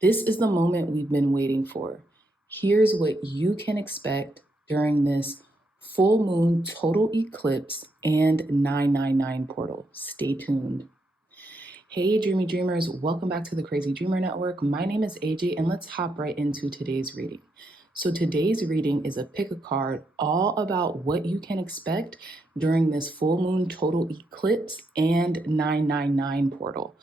This is the moment we've been waiting for. Here's what you can expect during this full moon total eclipse and 999 portal. Stay tuned. Hey, dreamy dreamers, welcome back to the Crazy Dreamer Network. My name is AJ, and let's hop right into today's reading. So today's reading is a pick a card all about what you can expect during this full moon total eclipse and 999 portal.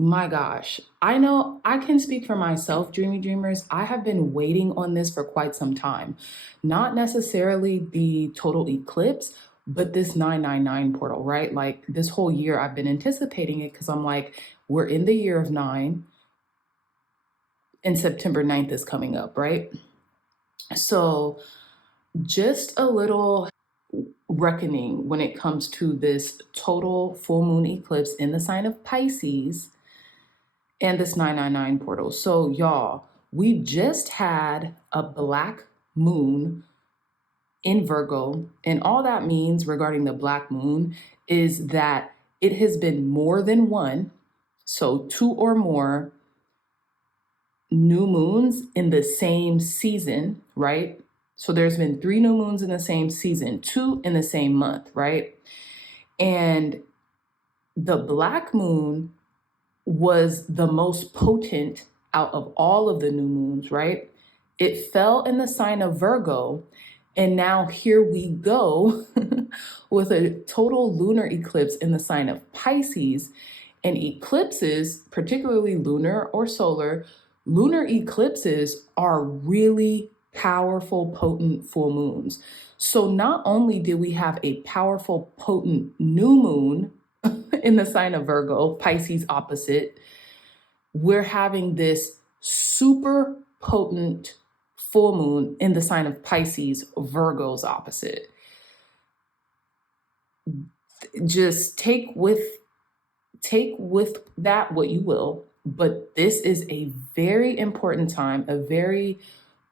My gosh, I know I can speak for myself, dreamy dreamers. I have been waiting on this for quite some time. Not necessarily the total eclipse, but this 999 portal, right? Like this whole year I've been anticipating it because I'm like, we're in the year of 9 and September 9th is coming up, right? So just a little reckoning when it comes to this total full moon eclipse in the sign of Pisces and this 999 portal. So y'all, we just had a black moon in Virgo, and all that means regarding the black moon is that it has been more than one, so 2 or more new moons in the same season, right? So there's been 3 new moons in the same season, 2 in the same month, right? And the black moon was the most potent out of all of the new moons, right? It fell in the sign of Virgo, and now here we go with a total lunar eclipse in the sign of Pisces. And eclipses, particularly lunar or solar, lunar eclipses are really powerful, potent full moons. So not only did we have a powerful, potent new moon in the sign of Virgo, Pisces opposite, we're having this super potent full moon in the sign of Pisces, Virgo's opposite. Just take with that what you will, but this is a very important time, a very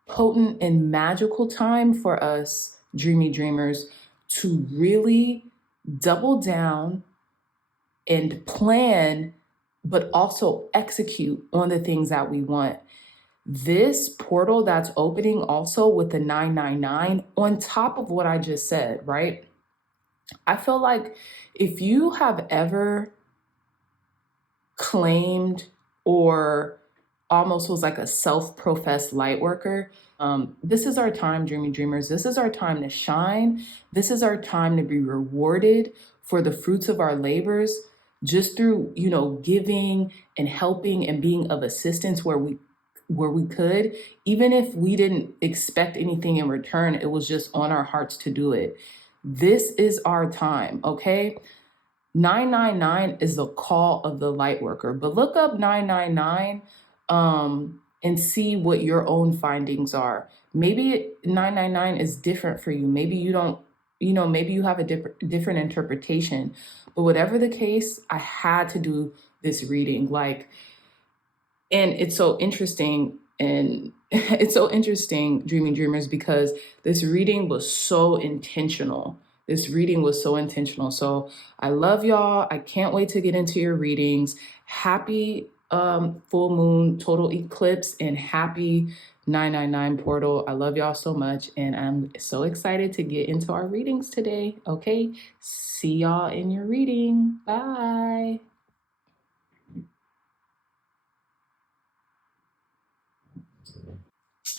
potent and magical time for us dreamy dreamers to really double down and plan, but also execute on the things that we want. This portal that's opening also with the 999 on top of what I just said, right? I feel like if you have ever claimed or almost was like a self-professed light worker, this is our time, dreamy dreamers. This is our time to shine. This is our time to be rewarded for the fruits of our labors, just through, giving and helping and being of assistance where we could, even if we didn't expect anything in return. It was just on our hearts to do it. This is our time, okay? 999 is the call of the light worker, but look up 999 and see what your own findings are. Maybe 999 is different for you. Maybe you don't, maybe you have a different interpretation. But whatever the case, I had to do this reading. And it's so interesting, and it's so interesting, dreaming dreamers, because this reading was so intentional. So I love y'all. I can't wait to get into your readings. Happy full moon total eclipse and happy 999 portal. I love y'all so much, and I'm so excited to get into our readings today. Okay, see y'all in your reading. Bye.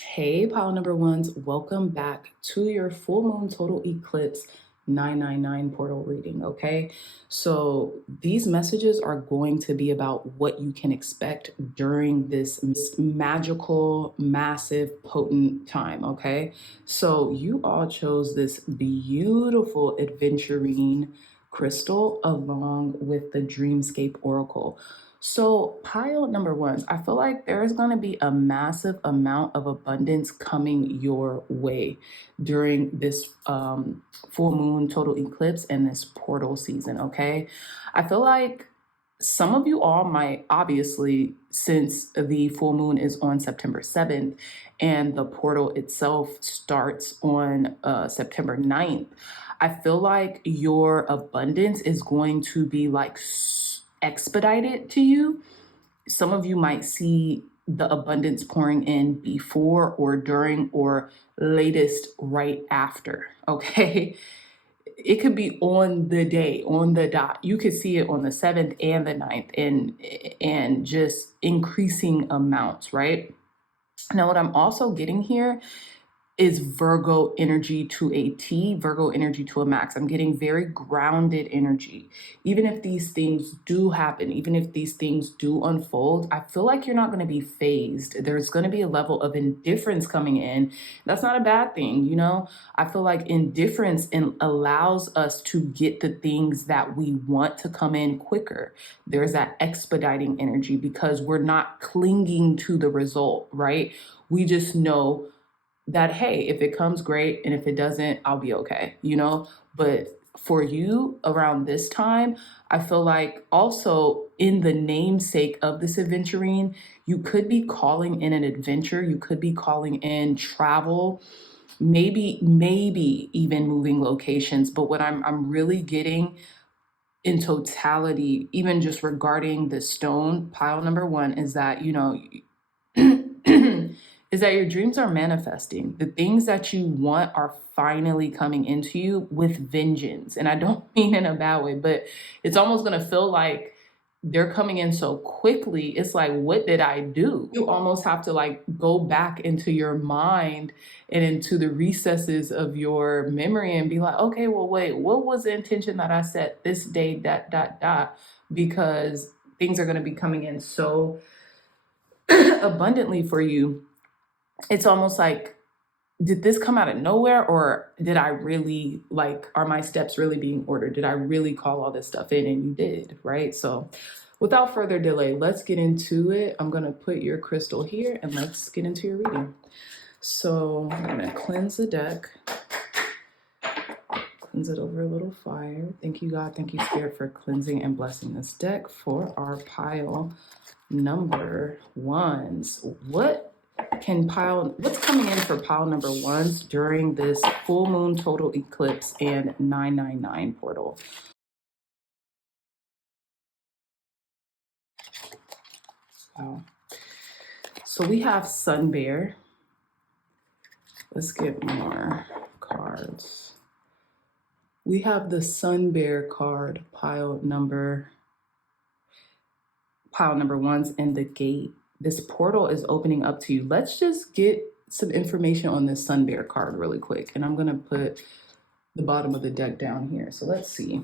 Hey, pile number ones, welcome back to your full moon total eclipse 999 portal reading, okay? So these messages are going to be about what you can expect during this magical, massive, potent time, okay? So you all chose this beautiful adventurine crystal along with the Dreamscape Oracle. So pile number ones, I feel like there is going to be a massive amount of abundance coming your way during this full moon total eclipse and this portal season, okay? I feel like some of you all might, obviously, since the full moon is on September 7th and the portal itself starts on September 9th, I feel like your abundance is going to be like expedited to you. some of you might see the abundance pouring in before or during or latest right after, okay? It could be on the day, on the dot. You could see it on the 7th and the 9th and just increasing amounts, right? Now, what I'm also getting here is Virgo energy to a T, Virgo energy to a max. I'm getting very grounded energy. Even if these things do happen, even if these things do unfold, I feel like you're not going to be phased. There's going to be a level of indifference coming in. That's not a bad thing, you know? I feel like indifference allows us to get the things that we want to come in quicker. There's that expediting energy because we're not clinging to the result, right? We just know that, hey, if it comes, great, and if it doesn't, I'll be okay, you know? But for you around this time, I feel like also in the namesake of this adventuring, you could be calling in an adventure, you could be calling in travel, maybe even moving locations. But what I'm really getting in totality, even just regarding the stone pile number 1, is that, you know, is that your dreams are manifesting. The things that you want are finally coming into you with vengeance. And I don't mean in a bad way, but it's almost going to feel like they're coming in so quickly. It's like, what did I do? You almost have to like go back into your mind and into the recesses of your memory and be like, okay, well, wait, what was the intention that I set this day, dot, because things are going to be coming in so abundantly for you. It's almost like, did this come out of nowhere, or did I really, like, are my steps really being ordered? Did I really call all this stuff in? And you did, right? So without further delay, let's get into it. I'm going to put your crystal here and let's get into your reading. So I'm going to cleanse the deck, cleanse it over a little fire. Thank you, God. Thank you, Spirit, for cleansing and blessing this deck for our pile number 1s. What's coming in for pile number 1s during this full moon total eclipse and 999 portal? Wow. So we have Sun Bear. Let's get more cards. We have the Sun Bear card, pile number 1s, and the gate. This portal is opening up to you. Let's just get some information on this Sun Bear card really quick. And I'm going to put the bottom of the deck down here. So let's see.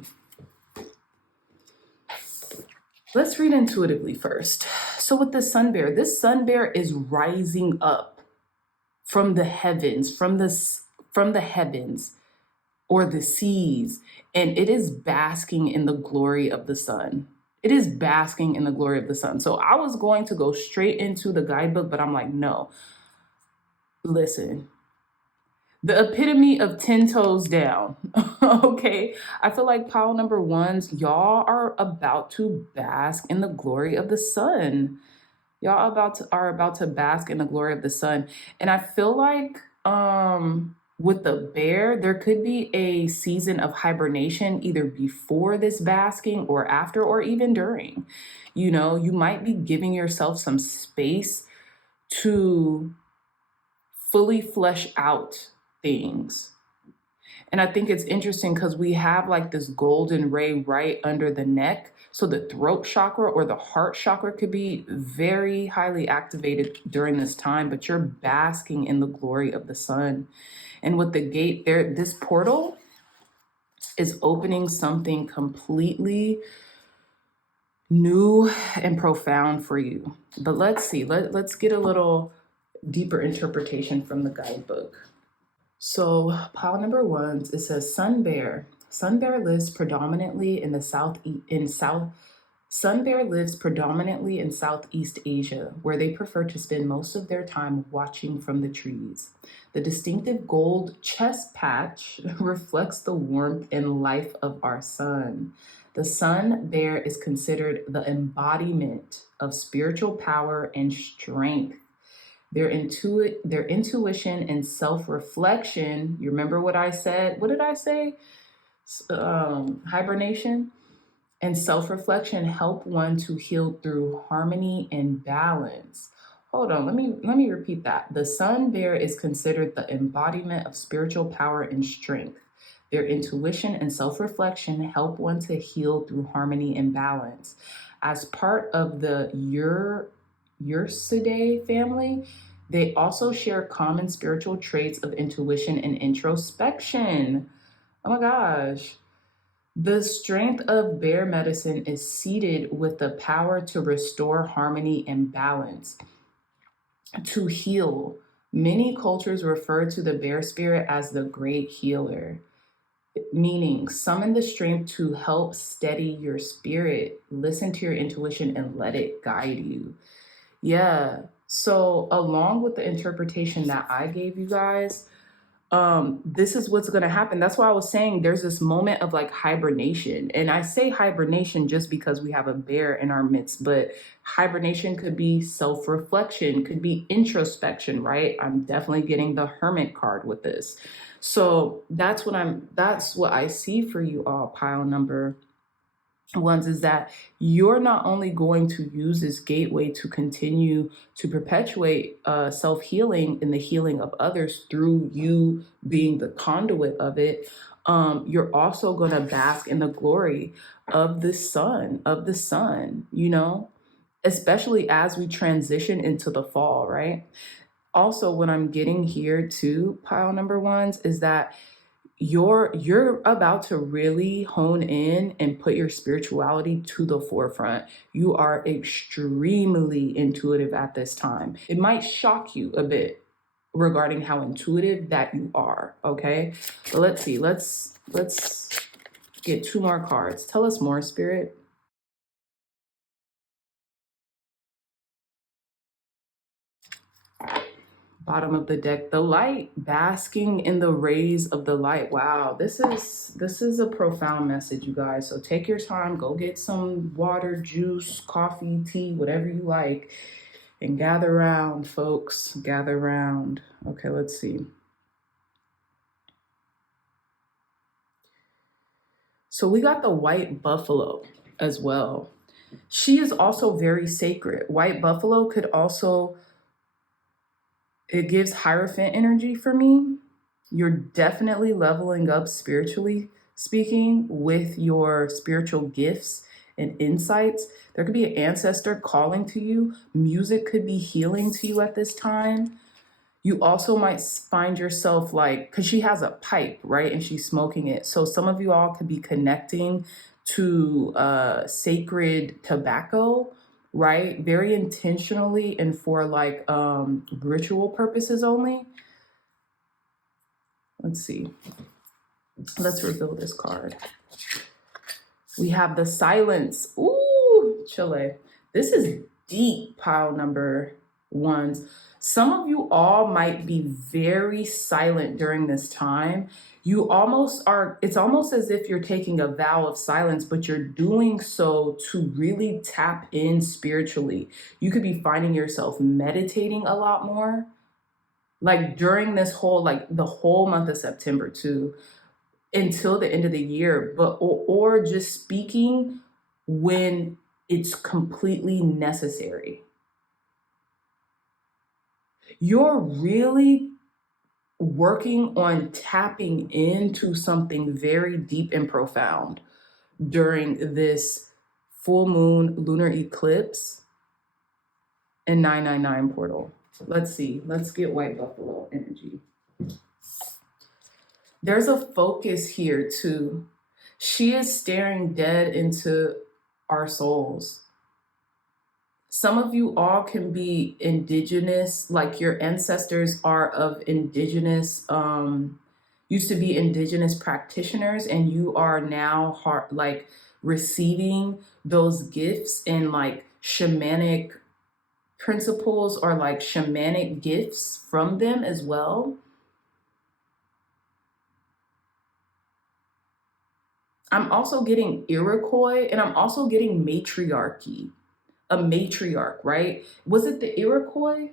Let's read intuitively first. So with the Sun Bear, this Sun Bear is rising up from the heavens, from the heavens or the seas, and it is basking in the glory of the sun. It is basking in the glory of the sun. So I was going to go straight into the guidebook, but I'm like, no. Listen, the epitome of 10 toes down, okay? I feel like pile number 1s, y'all are about to bask in the glory of the sun. Y'all are about to bask in the glory of the sun. And I feel like with the bear, there could be a season of hibernation either before this basking or after or even during. You know, you might be giving yourself some space to fully flesh out things. And I think it's interesting because we have like this golden ray right under the neck. So the throat chakra or the heart chakra could be very highly activated during this time, but you're basking in the glory of the sun. And with the gate there, this portal is opening something completely new and profound for you. But let's see, let's get a little deeper interpretation from the guidebook. So pile number 1s, it says Sun Bear. Sun Bear lives predominantly in Southeast Asia, where they prefer to spend most of their time watching from the trees. The distinctive gold chest patch reflects the warmth and life of our sun. The Sun Bear is considered the embodiment of spiritual power and strength. Their intuition and self-reflection. You remember what I said? What did I say? Hibernation. and self-reflection help one to heal through harmony and balance. Hold on, let me repeat that. The sun bear is considered the embodiment of spiritual power and strength. Their intuition and self-reflection help one to heal through harmony and balance. As part of the Ursidae family, they also share common spiritual traits of intuition and introspection. Oh my gosh. The strength of bear medicine is seated with the power to restore harmony and balance, to heal. Many cultures refer to the bear spirit as the great healer, meaning summon the strength to help steady your spirit, listen to your intuition, and let it guide you. Yeah. So, along with the interpretation that I gave you guys, this is what's going to happen. That's why I was saying there's this moment of like hibernation. And I say hibernation just because we have a bear in our midst, but hibernation could be self-reflection, could be introspection, right? I'm definitely getting the hermit card with this. So that's what I see for you all, pile number ones, is that you're not only going to use this gateway to continue to perpetuate self-healing and the healing of others through you being the conduit of it, you're also going to bask in the glory of the sun, you know, especially as we transition into the fall, right? Also, what I'm getting here too, pile number ones, is that you're about to really hone in and put your spirituality to the forefront. You are extremely intuitive at this time. It might shock you a bit regarding how intuitive that you are, okay? So let's see. Let's get two more cards. Tell us more, Spirit. Bottom of the deck, the light, basking in the rays of the light. Wow, this is a profound message, you guys. So take your time, go get some water, juice, coffee, tea, whatever you like, and gather around, folks. Gather around. Okay, let's see. So we got the white buffalo as well. She is also very sacred. White buffalo could also, it gives Hierophant energy for me. You're definitely leveling up spiritually speaking with your spiritual gifts and insights. There could be an ancestor calling to you. Music could be healing to you at this time. You also might find yourself like, because she has a pipe, right? And she's smoking it. So some of you all could be connecting to sacred tobacco, right? Very intentionally and for like ritual purposes only. Let's see. Let's reveal this card. We have the silence. Ooh, Chile. This is deep, pile number ones. Some of you all might be very silent during this time. You almost are, it's almost as if you're taking a vow of silence, but you're doing so to really tap in spiritually. You could be finding yourself meditating a lot more, like during this whole, like the whole month of September too, until the end of the year, but or just speaking when it's completely necessary. You're really working on tapping into something very deep and profound during this full moon lunar eclipse and 999 portal. Let's see. Let's get white buffalo energy. There's a focus here too. She is staring dead into our souls. Some of you all can be indigenous, like your ancestors are of indigenous, used to be indigenous practitioners, and you are now like receiving those gifts and like shamanic principles or like shamanic gifts from them as well. I'm also getting Iroquois, and I'm also getting matriarchy. A matriarch, right? Was it the Iroquois?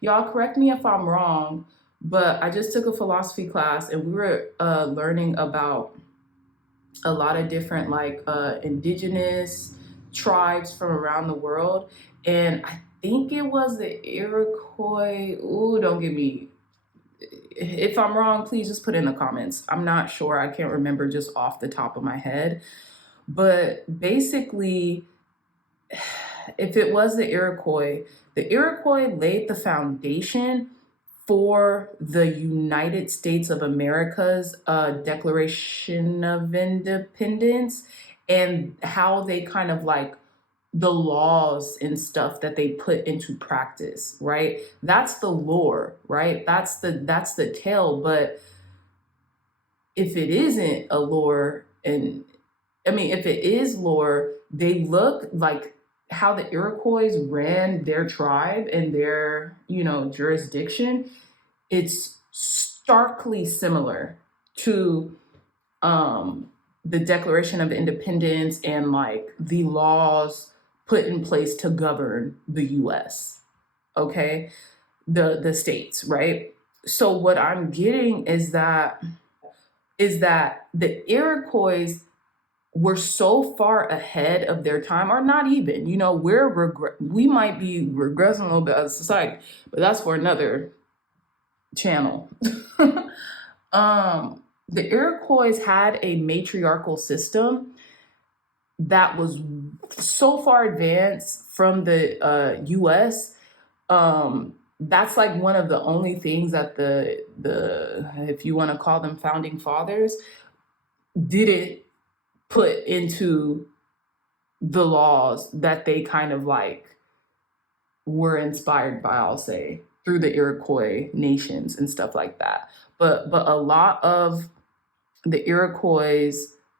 Y'all correct me if I'm wrong, but I just took a philosophy class and we were learning about a lot of different like indigenous tribes from around the world. And I think it was the Iroquois. Ooh, don't get me. If I'm wrong, please just put in the comments. I'm not sure. I can't remember just off the top of my head. But basically, if it was the Iroquois laid the foundation for the United States of America's Declaration of Independence, and how they kind of like the laws and stuff that they put into practice, right? That's the lore, right? That's the tale. But if it isn't a lore, and I mean, if it is lore, they look like how the Iroquois ran their tribe and their, jurisdiction. It's starkly similar to the Declaration of Independence and like the laws put in place to govern the US, okay? The states, right? So what I'm getting is that the Iroquois were so far ahead of their time, or not even, we might be regressing a little bit as a society, but that's for another channel. The Iroquois had a matriarchal system that was so far advanced from the US. That's like one of the only things that the if you want to call them founding fathers didn't put into the laws that they kind of like were inspired by, I'll say, through the Iroquois nations and stuff like that. But a lot of the Iroquois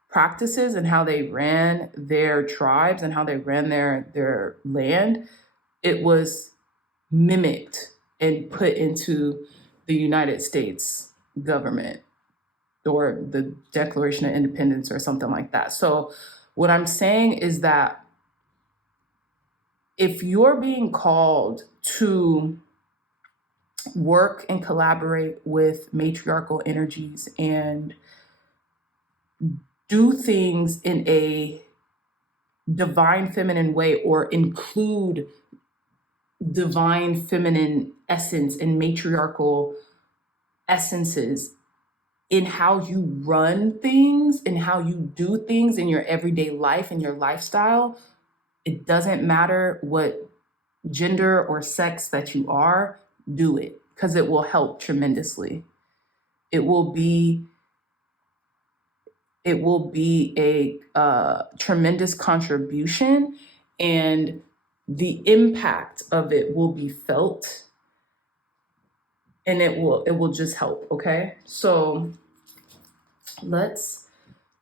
practices and how they ran their tribes and how they ran their land, it was mimicked and put into the United States government or the Declaration of Independence or something like that. So what I'm saying is that if you're being called to work and collaborate with matriarchal energies and do things in a divine feminine way, or include divine feminine essence and matriarchal essences in how you run things and how you do things in your everyday life and your lifestyle, it doesn't matter what gender or sex that you are, do it, because it will help tremendously. It will be a tremendous contribution, and the impact of it will be felt, and it will just help. Okay, so let's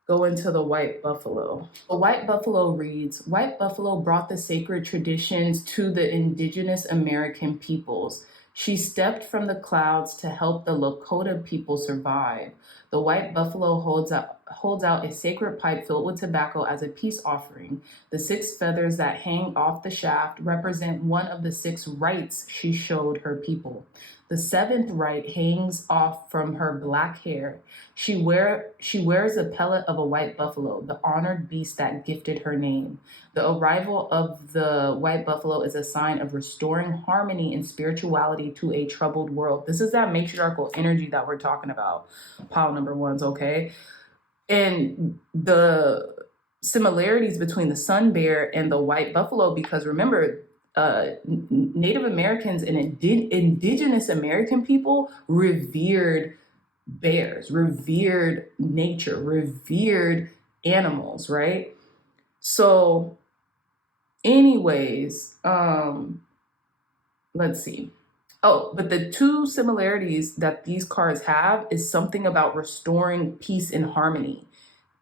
go into the white buffalo. The white buffalo reads, "White buffalo brought the sacred traditions to the indigenous American peoples. She stepped from the clouds to help the Lakota people survive. The white buffalo holds out a sacred pipe filled with tobacco as a peace offering. The 6 feathers that hang off the shaft represent one of the 6 rights she showed her people. The 7th right hangs off from her black hair. She wears a pellet of a white buffalo, the honored beast that gifted her name. The arrival of the white buffalo is a sign of restoring harmony and spirituality to a troubled world." This is that matriarchal energy that we're talking about, pile number 1s, okay? And the similarities between the sun bear and the white buffalo, because remember, Native Americans and indigenous American people revered bears, revered nature, revered animals, right? So anyways, let's see. Oh, but the 2 similarities that these cards have is something about restoring peace and harmony,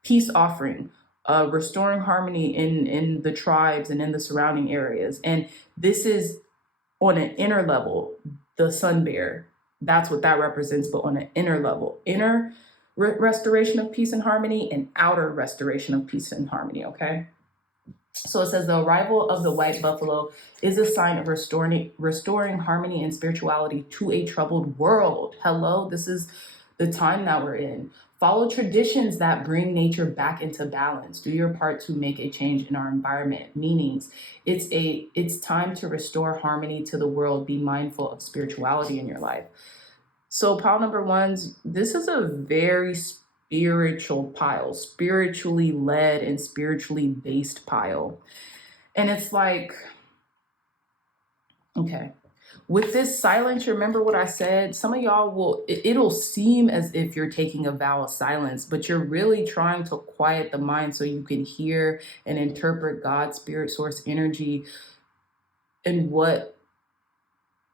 peace offering, restoring harmony in the tribes and in the surrounding areas. And this is on an inner level, the sun bear. That's what that represents, but on an inner level, inner restoration of peace and harmony and outer restoration of peace and harmony, okay? So it says the arrival of the white buffalo is a sign of restoring harmony and spirituality to a troubled world. Hello, this is the time that we're in. Follow traditions that bring nature back into balance. Do your part to make a change in our environment. Meanings, it's time to restore harmony to the world. Be mindful of spirituality in your life. So pile number ones, this is a very spiritual pile, spiritually led and spiritually based pile. And it's like, okay, with this silence, remember what I said? Some of y'all it'll seem as if you're taking a vow of silence, but you're really trying to quiet the mind so you can hear and interpret God's spirit source energy and what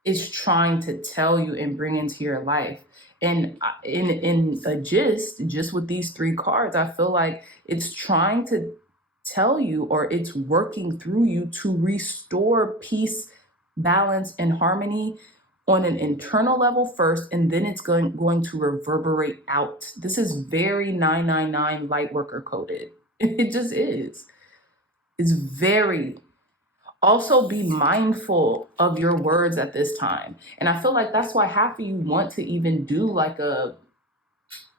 is trying to tell you and bring into your life. And in a just with these 3 cards, I feel like it's trying to tell you, or it's working through you to restore peace, balance, and harmony on an internal level first, and then it's going to reverberate out. This is very 999 light worker coded. It just is. It's very. Also be mindful of your words at this time. And I feel like that's why half of you want to even do like a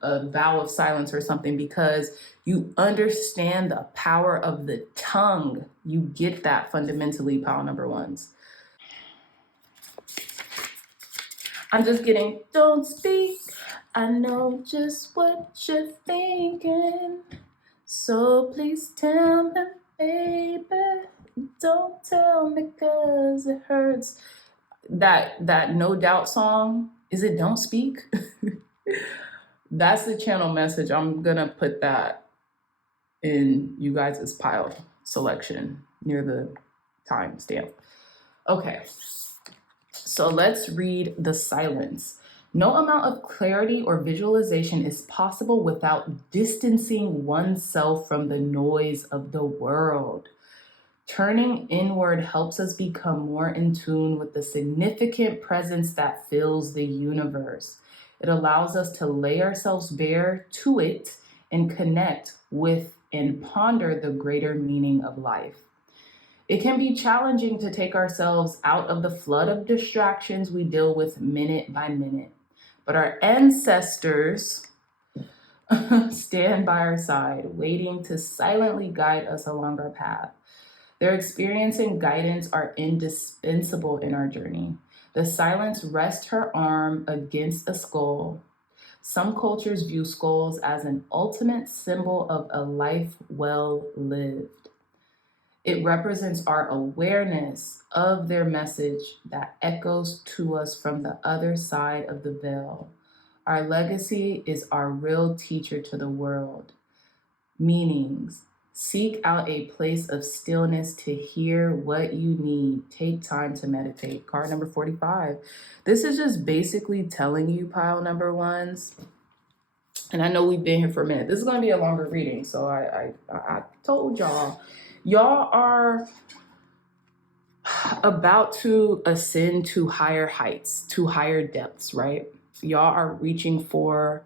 vow of silence or something, because you understand the power of the tongue. You get that fundamentally, pile number ones. I'm just getting, don't speak. I know just what you're thinking. So please tell me, baby. Don't tell me 'cause it hurts. That No Doubt song, is it Don't Speak? That's the channel message. I'm gonna put that in you guys' pile selection near the timestamp. Okay, so let's read the silence. No amount of clarity or visualization is possible without distancing oneself from the noise of the world. Turning inward helps us become more in tune with the significant presence that fills the universe. It allows us to lay ourselves bare to it and connect with and ponder the greater meaning of life. It can be challenging to take ourselves out of the flood of distractions we deal with minute by minute, but our ancestors stand by our side, waiting to silently guide us along our path. Their experience and guidance are indispensable in our journey. The silence rests her arm against a skull. Some cultures view skulls as an ultimate symbol of a life well lived. It represents our awareness of their message that echoes to us from the other side of the veil. Our legacy is our real teacher to the world. Meanings. Seek out a place of stillness to hear what you need. Take time to meditate. Card number 45. This is just basically telling you, pile number ones, and I know we've been here for a minute. This is going to be a longer reading, so I told y'all are about to ascend to higher heights, to higher depths, right? Y'all are reaching for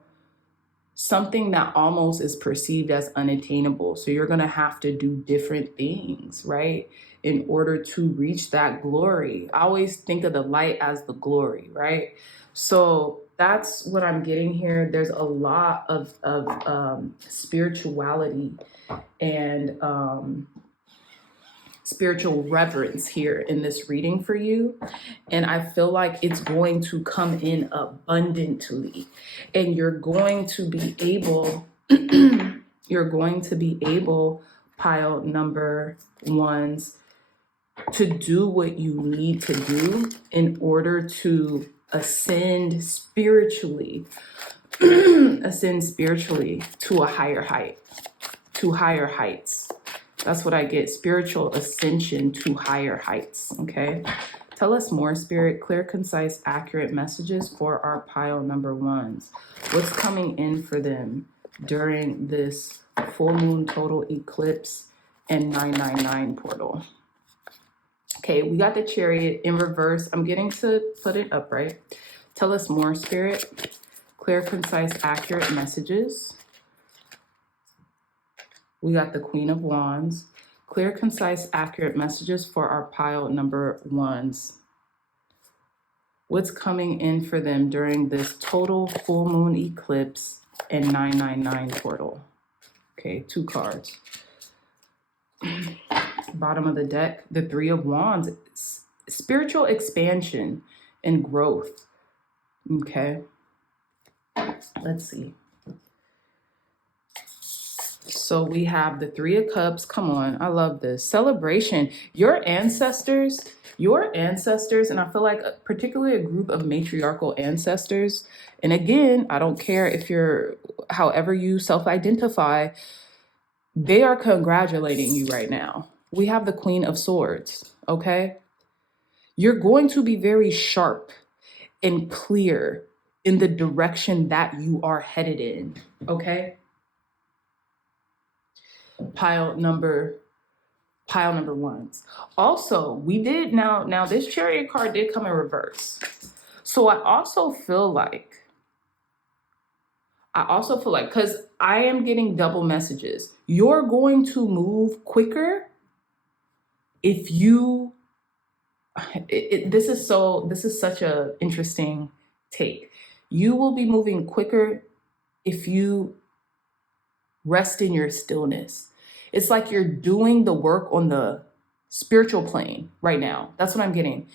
something that almost is perceived as unattainable. So you're going to have to do different things, right? In order to reach that glory. I always think of the light as the glory, right? So that's what I'm getting here. There's a lot of spirituality and spiritual reverence here in this reading for you. And I feel like it's going to come in abundantly, and you're going to be able, pile number ones, to do what you need to do in order to ascend spiritually to a higher height, to higher heights. That's what I get. Spiritual ascension to higher heights. Okay. Tell us more, Spirit. Clear, concise, accurate messages for our pile number ones. What's coming in for them during this full moon total eclipse and 999 portal? Okay, we got the Chariot in reverse. I'm getting to put it upright. Tell us more, Spirit. Clear, concise, accurate messages. We got the Queen of Wands. Clear, concise, accurate messages for our pile number ones. What's coming in for them during this total full moon eclipse and 999 portal. Okay, 2 cards. Bottom of the deck, the 3 of Wands, spiritual expansion and growth. Okay, let's see. So we have the 3 of Cups. Come on, I love this. Celebration. Your ancestors, and I feel like particularly a group of matriarchal ancestors. And again, I don't care if you're, however you self-identify, they are congratulating you right now. We have the Queen of Swords, okay? You're going to be very sharp and clear in the direction that you are headed in, okay? Pile number 1s. Also, we did now this Chariot card did come in reverse. So I also feel like, because I am getting double messages, you're going to move quicker if you, this is such a interesting take. You will be moving quicker if you rest in your stillness. It's like you're doing the work on the spiritual plane right now. That's what I'm getting.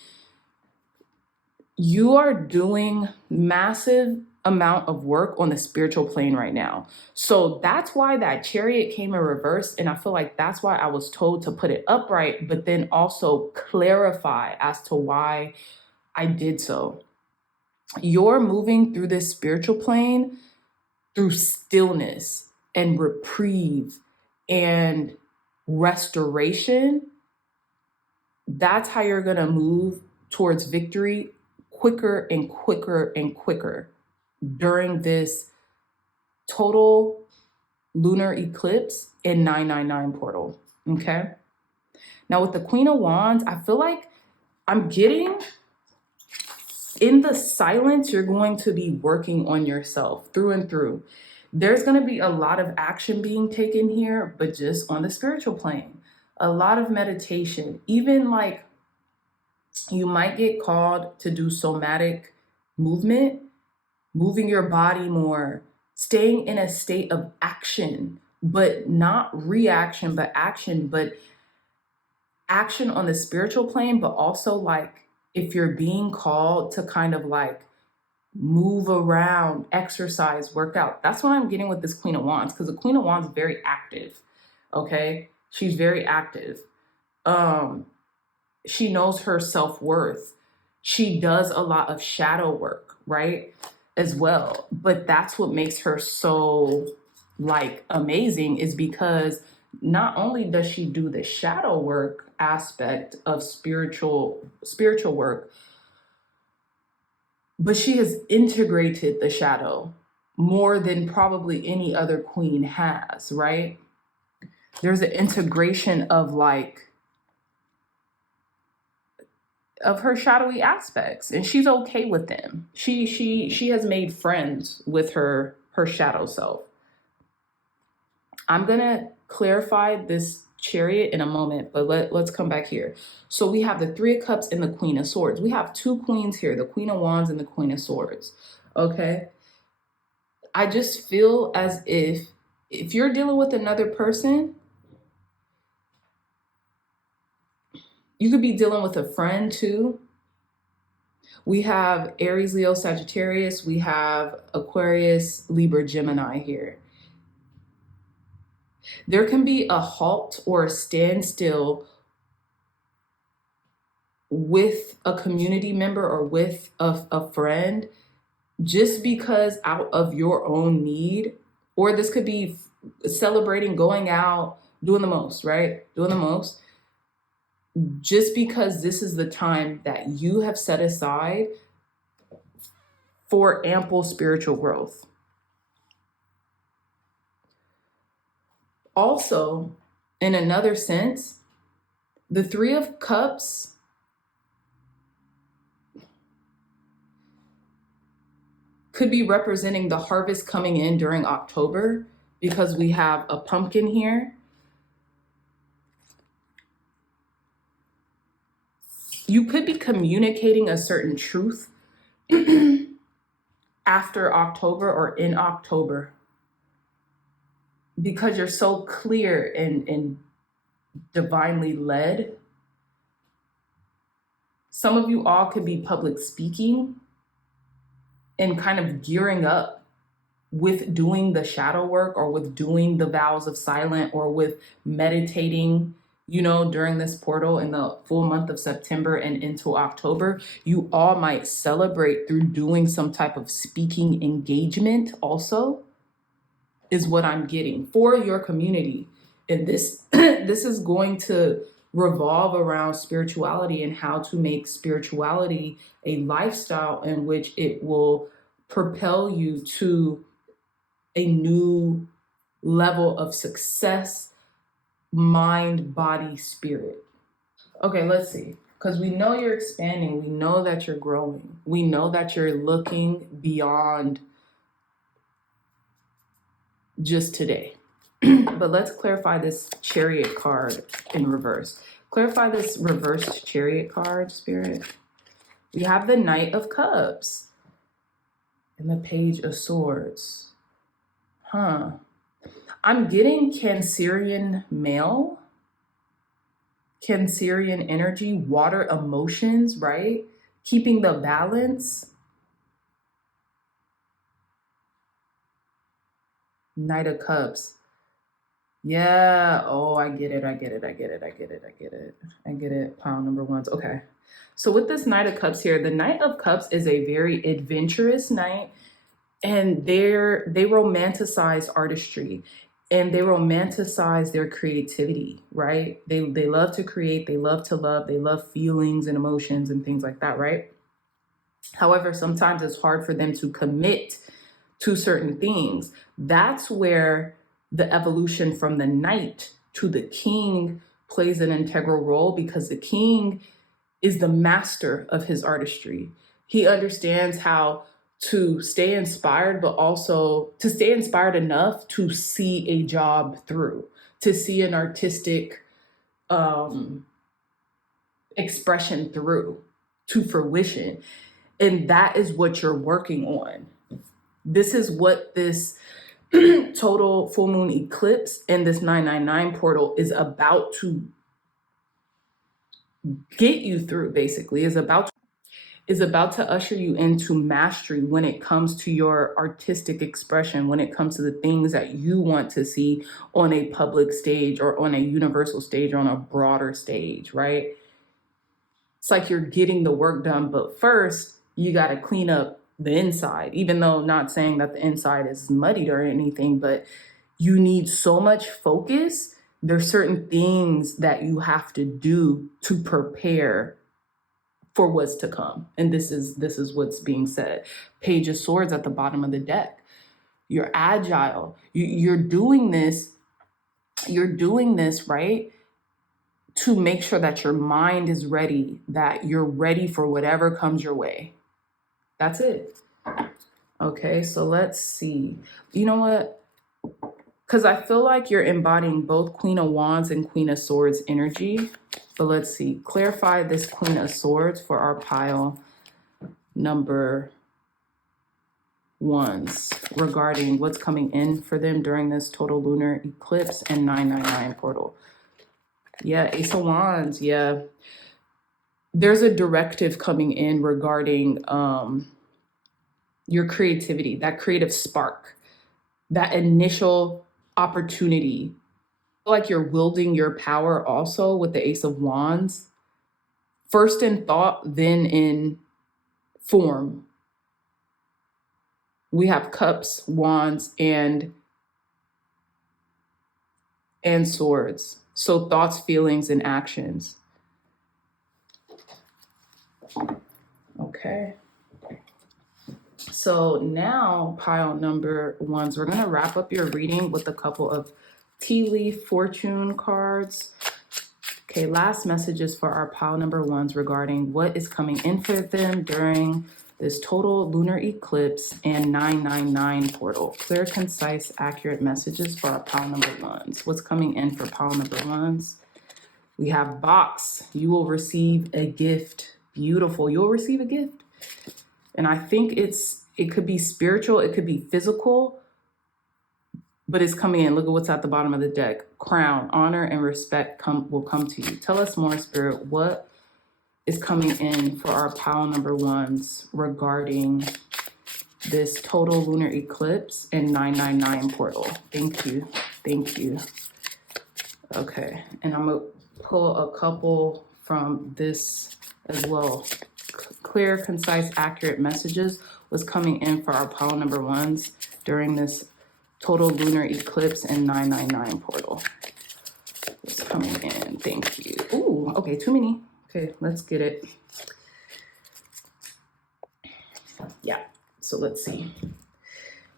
You are doing massive amount of work on the spiritual plane right now. So that's why that Chariot came in reverse. And I feel like that's why I was told to put it upright, but then also clarify as to why I did so. You're moving through this spiritual plane through stillness and reprieve and restoration. That's how you're going to move towards victory quicker and quicker and quicker during this total lunar eclipse in 999 portal. Okay. Now with the Queen of Wands, I feel like I'm getting in the silence, you're going to be working on yourself through and through. There's going to be a lot of action being taken here, but just on the spiritual plane. A lot of meditation, even like you might get called to do somatic movement, moving your body more, staying in a state of action, but not reaction, but action on the spiritual plane, but also like if you're being called to kind of like move around, exercise, work out. That's what I'm getting with this Queen of Wands, because the Queen of Wands is very active. Okay. She's very active. She knows her self-worth. She does a lot of shadow work, right? As well. But that's what makes her so like amazing, is because not only does she do the shadow work aspect of spiritual work, but she has integrated the shadow more than probably any other queen has, right? There's an integration of like, of her shadowy aspects, and she's okay with them. She has made friends with her shadow self. I'm gonna clarify this Chariot in a moment, but let's come back here. So we have the 3 of Cups and the Queen of Swords. We have 2 queens here, the Queen of Wands and the Queen of Swords. Okay. I just feel as if you're dealing with another person, you could be dealing with a friend too. We have Aries, Leo, Sagittarius. We have Aquarius, Libra, Gemini here. There can be a halt or a standstill with a community member or with a friend just because out of your own need, or this could be celebrating, going out, doing the most, right? Doing the most. Just because this is the time that you have set aside for ample spiritual growth. Also, in another sense, the 3 of Cups could be representing the harvest coming in during October, because we have a pumpkin here. You could be communicating a certain truth after October or in October, because you're so clear and divinely led. Some of you all could be public speaking and kind of gearing up with doing the shadow work or with doing the vows of silent or with meditating, during this portal in the full month of September and into October. You all might celebrate through doing some type of speaking engagement also, is what I'm getting for your community. And this this is going to revolve around spirituality and how to make spirituality a lifestyle in which it will propel you to a new level of success, mind, body, spirit. Okay, let's see. Because we know you're expanding. We know that you're growing. We know that you're looking beyond just today. But let's clarify this Chariot card in reverse. Clarify this reversed Chariot card, Spirit. We have the Knight of Cups and the Page of Swords. I'm getting Cancerian male, Cancerian energy, water emotions, right? Keeping the balance. Knight of Cups. Yeah. Oh, I get it. Pile number ones. Okay. So with this Knight of Cups here, the Knight of Cups is a very adventurous knight, and they romanticize artistry and they romanticize their creativity, right? They love to create, they love to love, they love feelings and emotions and things like that, right? However, sometimes it's hard for them to commit to certain things. That's where the evolution from the knight to the king plays an integral role, because the king is the master of his artistry. He understands how to stay inspired, but also to stay inspired enough to see a job through, to see an artistic expression through to fruition. And that is what you're working on. This is what this total full moon eclipse and this 999 portal is about to get you through, basically, is about to usher you into mastery when it comes to your artistic expression, when it comes to the things that you want to see on a public stage or on a universal stage or on a broader stage, right? It's like you're getting the work done, but first you got to clean up the inside, even though not saying that the inside is muddied or anything, but you need so much focus. There's certain things that you have to do to prepare for what's to come. And this is what's being said. Page of Swords at the bottom of the deck. You're agile. You're doing this, right? To make sure that your mind is ready, that you're ready for whatever comes your way. That's it. Okay, so let's see. You know what? Because I feel like you're embodying both Queen of Wands and Queen of Swords energy. But let's see. Clarify this Queen of Swords for our pile number ones regarding what's coming in for them during this total lunar eclipse and 999 portal. Yeah, Ace of Wands. Yeah. There's a directive coming in regarding your creativity, that creative spark, that initial opportunity. Like you're wielding your power also with the Ace of Wands, first in thought, then in form. We have Cups, Wands, and Swords. So thoughts, feelings, and actions. Okay. So now, pile number ones, we're going to wrap up your reading with a couple of tea leaf fortune cards. Okay, last messages for our pile number ones regarding what is coming in for them during this total lunar eclipse and 999 portal. Clear, concise, accurate messages for our pile number ones. What's coming in for pile number ones? We have box. You will receive a gift. Beautiful. You'll receive a gift. And I think it's It could be spiritual, it could be physical, but it's coming in. Look at what's at the bottom of the deck. Crown, honor, and respect will come to you. Tell us more, Spirit. What is coming in for our pile number ones regarding this total lunar eclipse and 999 portal? Thank you. Thank you. Okay. And I'm going to pull a couple from this as well. Clear, concise, accurate messages was coming in for our pile number ones during this total lunar eclipse and 999 portal. It's coming in. Thank you. Ooh, okay, too many. Okay, let's get it. Yeah, so let's see.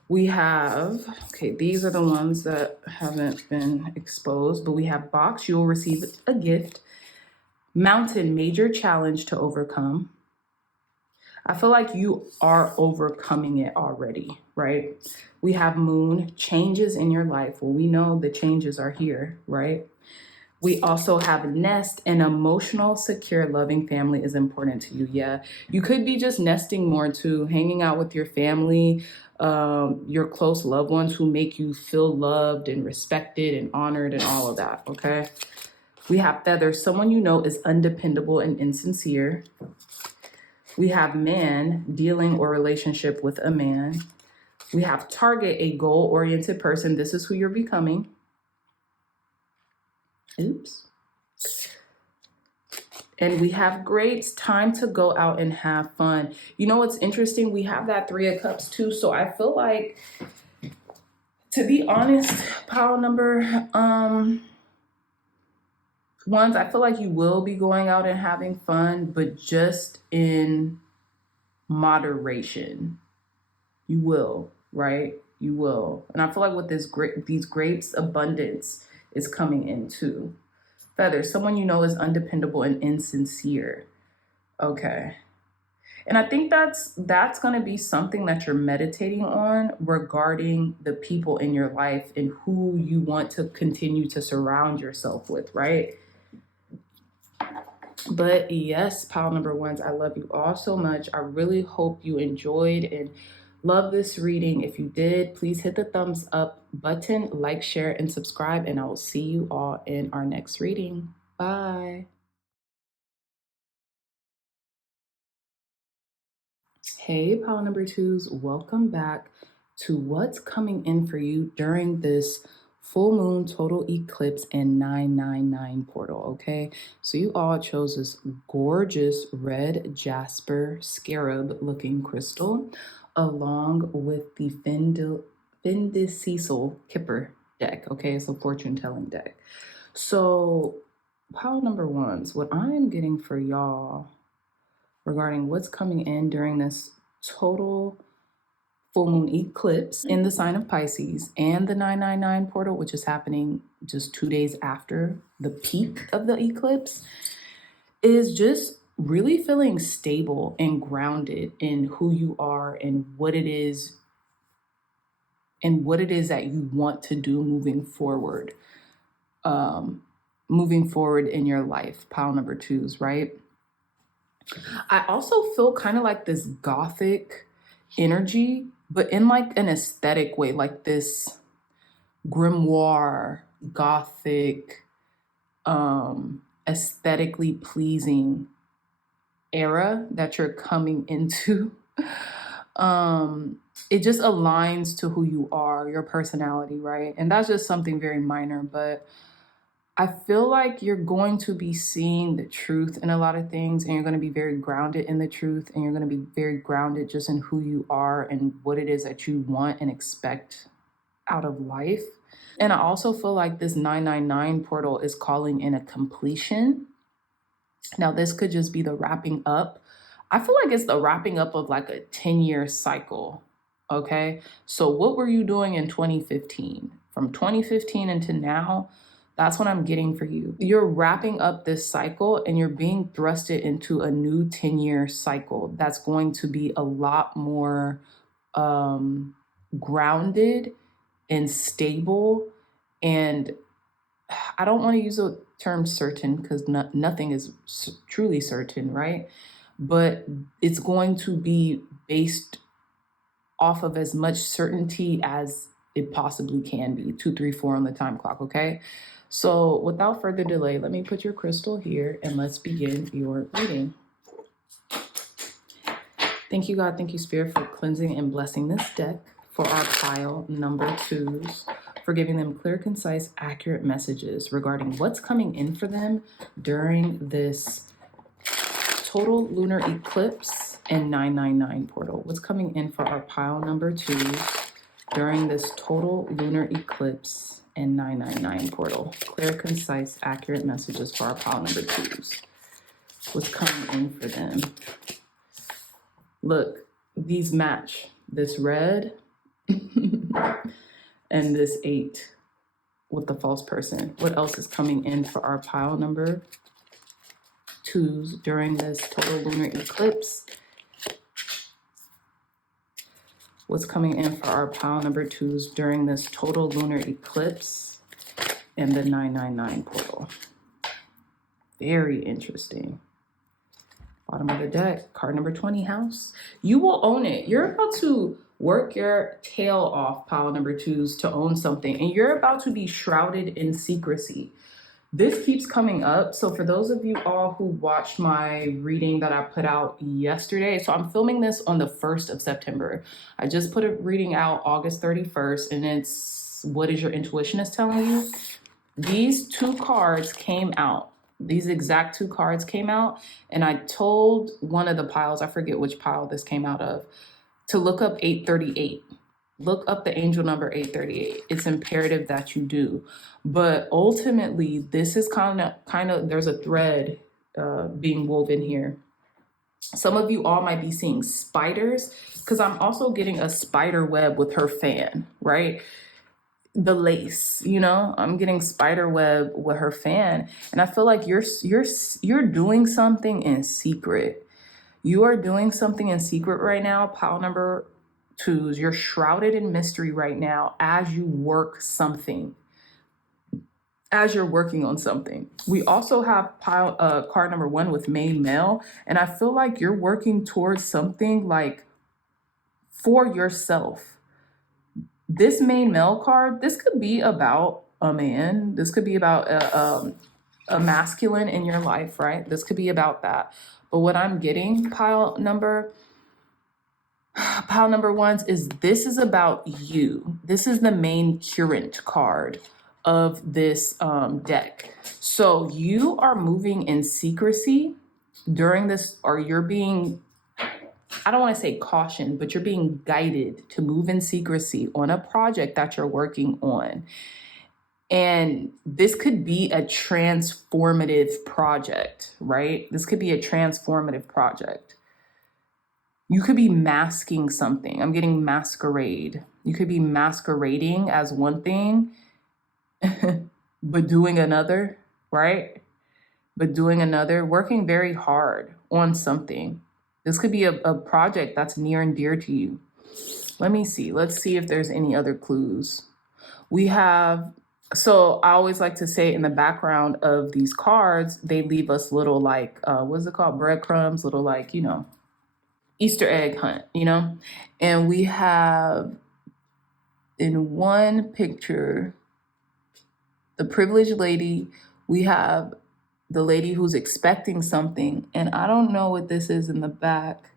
We have, okay, these are the ones that haven't been exposed, but we have box, you will receive a gift. Mountain, major challenge to overcome. I feel like you are overcoming it already, right? We have moon, changes in your life. Well, we know the changes are here, right? We also have nest, an emotional, secure, loving family is important to you. Yeah, you could be just nesting more too, hanging out with your family, your close loved ones who make you feel loved and respected and honored and all of that, okay? We have feather, someone you know is undependable and insincere. We have man, dealing or relationship with a man. We have target, a goal-oriented person. This is who you're becoming. Oops. And we have grapes, time to go out and have fun. You know what's interesting? We have that 3 of Cups too. So I feel like, to be honest, pile number ones, I feel like you will be going out and having fun, but just in moderation. You will, right? You will. And I feel like with these grapes, abundance is coming in too. Feather, someone you know is undependable and insincere. Okay. And I think that's going to be something that you're meditating on regarding the people in your life and who you want to continue to surround yourself with, right? But yes, pile number ones, I love you all so much. I really hope you enjoyed and love this reading. If you did, please hit the thumbs up button, like, share, and subscribe, and I will see you all in our next reading. Bye. Hey, pile number twos, welcome back to what's coming in for you during this full moon total eclipse and 999 portal, okay? So you all chose this gorgeous red jasper scarab looking crystal along with the Findicecil Kipper deck, okay? It's a fortune telling deck. So pile number ones, what I am getting for y'all regarding what's coming in during this total full moon eclipse in the sign of Pisces and the 999 portal, which is happening just 2 days after the peak of the eclipse, is just really feeling stable and grounded in who you are and what it is that you want to do moving forward. Moving forward in your life, pile number twos, right? I also feel kind of like this gothic energy, but in like an aesthetic way, like this grimoire, gothic, aesthetically pleasing era that you're coming into. It just aligns to who you are, your personality, right? And that's just something very minor, but I feel like you're going to be seeing the truth in a lot of things, and you're going to be very grounded in the truth, and you're going to be very grounded just in who you are and what it is that you want and expect out of life. And I also feel like this 999 portal is calling in a completion. Now, this could just be the wrapping up. I feel like it's the wrapping up of like a 10-year cycle, okay? So what were you doing in 2015? From 2015 into now, that's what I'm getting for you. You're wrapping up this cycle and you're being thrusted into a new 10-year cycle that's going to be a lot more grounded and stable. And I don't want to use the term certain because nothing is truly certain, right? But it's going to be based off of as much certainty as it possibly can be. 2, 3, 4 on the time clock, okay? So without further delay, let me put your crystal here and let's begin your reading. Thank you, God. Thank you, Spirit, for cleansing and blessing this deck for our pile number 2s, for giving them clear, concise, accurate messages regarding what's coming in for them during this total lunar eclipse and 999 portal. What's coming in for our pile number 2s during this total lunar eclipse and 999 portal. Clear, concise, accurate messages for our pile number 2s. What's coming in for them? Look, these match. This red and this 8 with the false person. What else is coming in for our pile number 2s during this total lunar eclipse? What's coming in for our pile number 2s during this total lunar eclipse and the 999 portal? Very interesting. Bottom of the deck, card number 20, house. You will own it. You're about to work your tail off, pile number 2s, to own something, and you're about to be shrouded in secrecy. This keeps coming up. So for those of you all who watched my reading that I put out yesterday, so I'm filming this on the 1st of September. I just put a reading out August 31st, and it's what is your intuition is telling you. These 2 cards came out. These exact 2 cards came out, and I told one of the piles, I forget which pile this came out of, to look up 838. Look up the angel number 838. It's imperative that you do. But ultimately, this is kind of there's a thread being woven here. Some of you all might be seeing spiders, because I'm also getting a spider web with her fan, right? The lace, you know, I'm getting spider web with her fan, and I feel like you're doing something in secret. You are doing something in secret right now, pile number 2s. You're shrouded in mystery right now as you work something, as you're working on something. We also have card number 1 with main male, and I feel like you're working towards something like for yourself. This main male card, this could be about a man. This could be about a masculine in your life, right? This could be about that. But what I'm getting, pile number 1s, is this is about you. This is the main current card of this deck. So you are moving in secrecy during this, or you're being, I don't want to say caution, but you're being guided to move in secrecy on a project that you're working on. And this could be a transformative project, right? This could be a transformative project. You could be masking something. I'm getting masquerade. You could be masquerading as one thing, but doing another, right? But doing another, working very hard on something. This could be a project that's near and dear to you. Let me see. Let's see if there's any other clues. We have, so I always like to say in the background of these cards, they leave us little like, what's it called? Breadcrumbs, little like, you know, Easter egg hunt, you know? And we have in one picture, the privileged lady. We have the lady who's expecting something, and I don't know what this is in the back.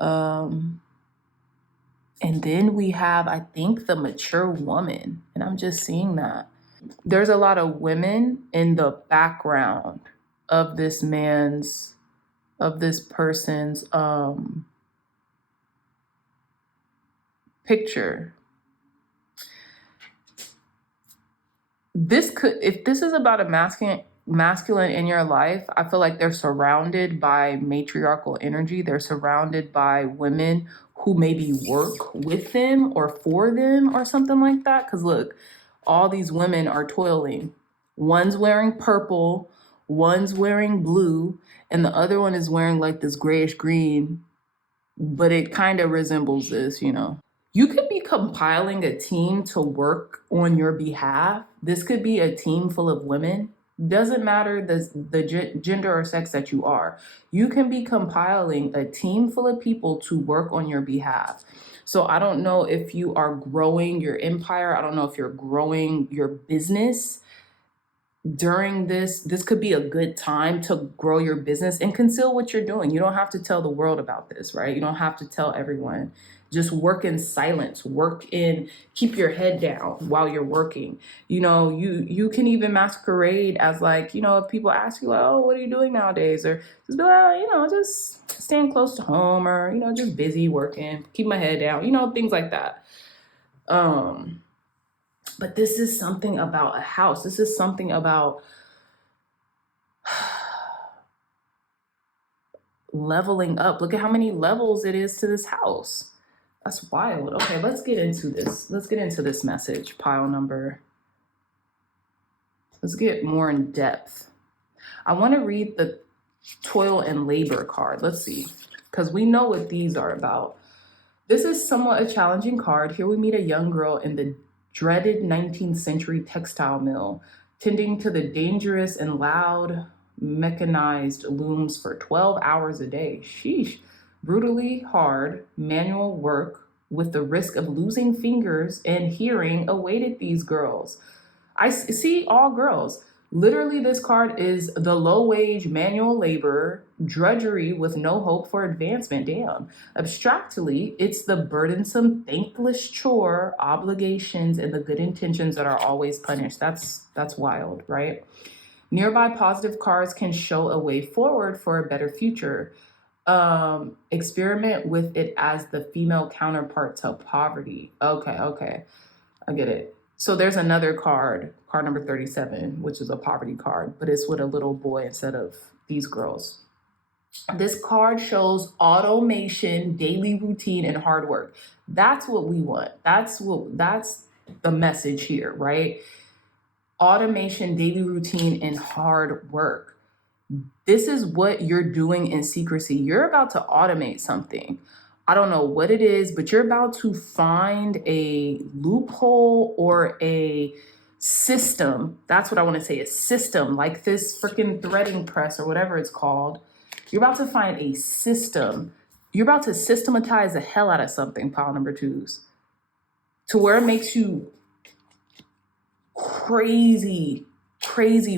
And then we have, I think, the mature woman, and I'm just seeing that. There's a lot of women in the background of this person's picture. This could, if this is about a masculine in your life, I feel like they're surrounded by matriarchal energy. They're surrounded by women who maybe work with them or for them or something like that. Because look, all these women are toiling. One's wearing purple, one's wearing blue, and the other one is wearing like this grayish green, but it kind of resembles this, you know. You could be compiling a team to work on your behalf. This could be a team full of women. Doesn't matter the gender or sex that you are. You can be compiling a team full of people to work on your behalf. So I don't know if you are growing your empire. I don't know if you're growing your business during this could be a good time to grow your business and conceal what you're doing. You don't have to tell the world about this, right? You don't have to tell everyone. Just work in silence, keep your head down while you're working. You can even masquerade as like, if people ask you, like, oh, what are you doing nowadays? Or just be like, just staying close to home, or, just busy working, keep my head down, things like that. But this is something about a house. This is something about leveling up. Look at how many levels it is to this house. That's wild. Okay, let's get into this. Let's get into this message, pile number. Let's get more in depth. I want to read the toil and labor card. Let's see, because we know what these are about. This is somewhat a challenging card. Here we meet a young girl in the dreaded 19th century textile mill, tending to the dangerous and loud mechanized looms for 12 hours a day. Sheesh. Brutally hard manual work with the risk of losing fingers and hearing awaited these girls. I see all girls. Literally, this card is the low-wage manual labor, drudgery with no hope for advancement. Damn. Abstractly, it's the burdensome, thankless chore, obligations, and the good intentions that are always punished. That's wild, right? Nearby positive cards can show a way forward for a better future. Experiment with it as the female counterpart to poverty. Okay. I get it. So there's another card number 37, which is a poverty card, but it's with a little boy instead of these girls. This card shows automation, daily routine, and hard work. That's what we want. That's the message here, right? Automation, daily routine, and hard work. This is what you're doing in secrecy. You're about to automate something. I don't know what it is, but you're about to find a loophole or a system. That's what I want to say, a system, like this freaking threading press or whatever it's called. You're about to find a system. You're about to systematize the hell out of something, pile number twos, to where it makes you crazy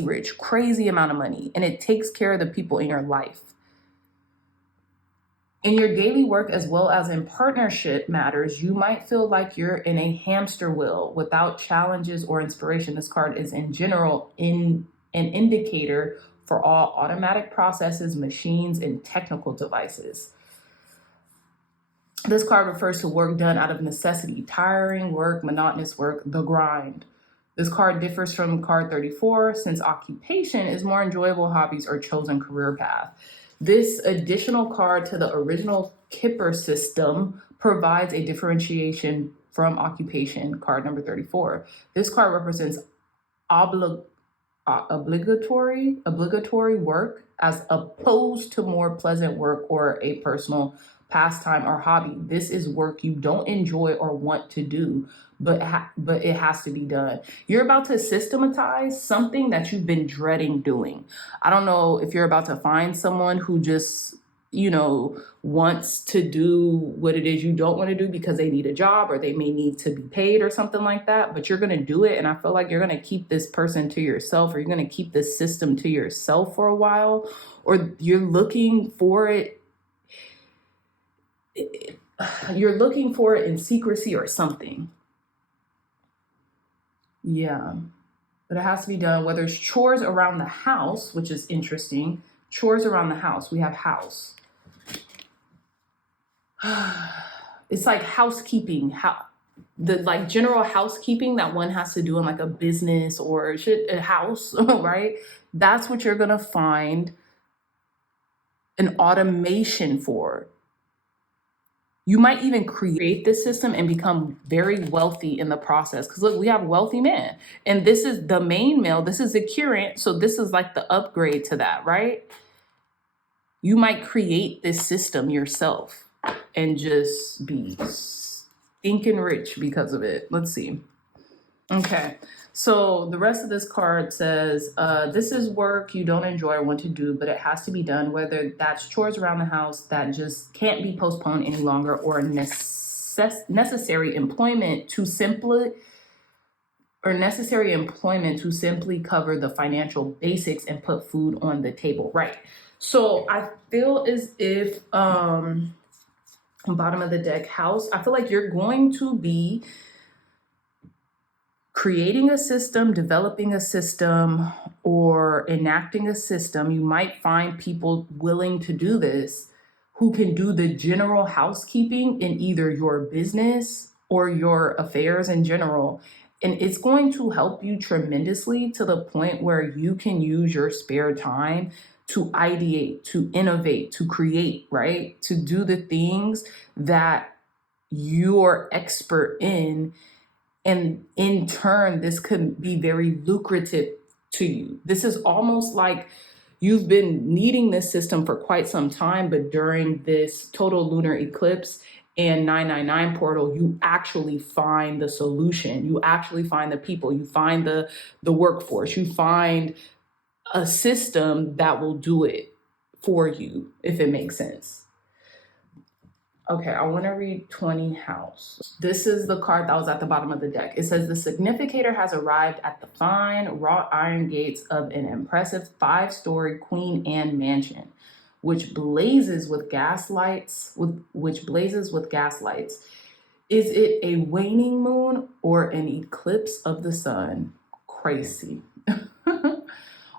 rich, crazy amount of money, and it takes care of the people in your life. In your daily work, as well as in partnership matters, you might feel like you're in a hamster wheel without challenges or inspiration. This card is in general an indicator for all automatic processes, machines, and technical devices. This card refers to work done out of necessity, tiring work, monotonous work, the grind. This card differs from card 34 since occupation is more enjoyable hobbies or chosen career path. This additional card to the original Kipper system provides a differentiation from occupation, card number 34. This card represents obligatory work as opposed to more pleasant work or a personal pastime or hobby. This is work you don't enjoy or want to do, but it has to be done. You're about to systematize something that you've been dreading doing. I don't know if you're about to find someone who just, wants to do what it is you don't want to do because they need a job or they may need to be paid or something like that, but you're going to do it. And I feel like you're going to keep this person to yourself, or you're going to keep this system to yourself for a while, or you're looking for it. You're looking for it in secrecy or something. Yeah, but it has to be done, whether it's chores around the house, which is interesting. Chores around the house. We have house. It's like housekeeping, like general housekeeping that one has to do in like a business or a house, right? That's what you're going to find an automation for. You might even create this system and become very wealthy in the process. Because look, we have wealthy men. And this is the main male. This is the current. So this is like the upgrade to that, right? You might create this system yourself and just be stinking rich because of it. Let's see. Okay. So the rest of this card says, this is work you don't enjoy or want to do, but it has to be done, whether that's chores around the house that just can't be postponed any longer or necessary employment to simply cover the financial basics and put food on the table, right? So I feel as if bottom of the deck house, I feel like you're going to be creating a system, developing a system, or enacting a system. You might find people willing to do this who can do the general housekeeping in either your business or your affairs in general. And it's going to help you tremendously to the point where you can use your spare time to ideate, to innovate, to create, right? To do the things that you're expert in. And in turn, this could be very lucrative to you. This is almost like you've been needing this system for quite some time, but during this total lunar eclipse and 999 portal, you actually find the solution. You actually find the people, you find the workforce, you find a system that will do it for you, if it makes sense. Okay, I want to read 20 house. This is the card that was at the bottom of the deck. It says the significator has arrived at the fine wrought iron gates of an impressive 5-story Queen Anne mansion, which blazes with gas lights. Is it a waning moon or an eclipse of the sun? Crazy.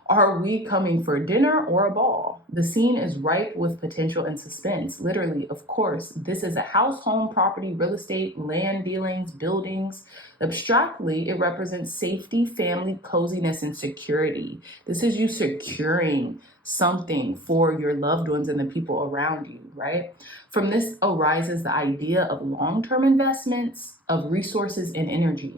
Are we coming for dinner or a ball? The scene is ripe with potential and suspense. Literally, of course, this is a house, home, property, real estate, land dealings, buildings. Abstractly, it represents safety, family, coziness, and security. This is you securing something for your loved ones and the people around you, right? From this arises the idea of long-term investments of resources and energy.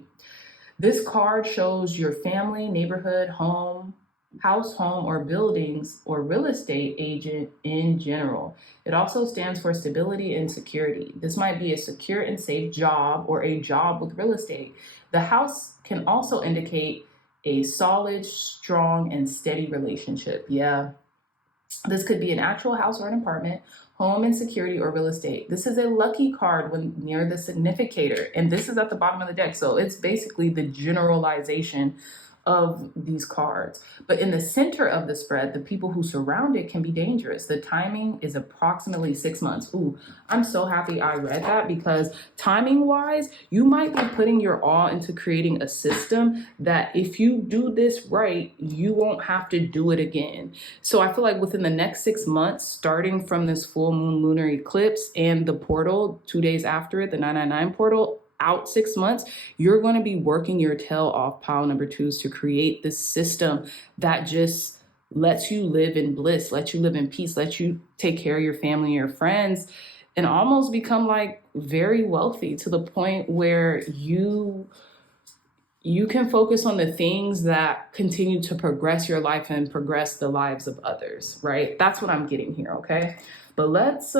This card shows your family, neighborhood, home, house, home, or buildings, or real estate agent in general. It also stands for stability and security. This might be a secure and safe job or a job with real estate. The house can also indicate a solid, strong, and steady relationship. Yeah. This could be an actual house or an apartment, home and security, or real estate. This is a lucky card when near the significator, and this is at the bottom of the deck. So it's basically the generalization of these cards. But in the center of the spread, the people who surround it can be dangerous. The timing is approximately 6 months. Ooh, I'm so happy I read that, because timing wise, you might be putting your all into creating a system that if you do this right, you won't have to do it again. So I feel like within the next 6 months, starting from this full moon lunar eclipse and the portal 2 days after it, the 999 portal, out 6 months, you're going to be working your tail off, pile number twos, to create this system that just lets you live in bliss, lets you live in peace, lets you take care of your family and your friends, and almost become like very wealthy to the point where you can focus on the things that continue to progress your life and progress the lives of others, right? That's what I'm getting here, okay? But let's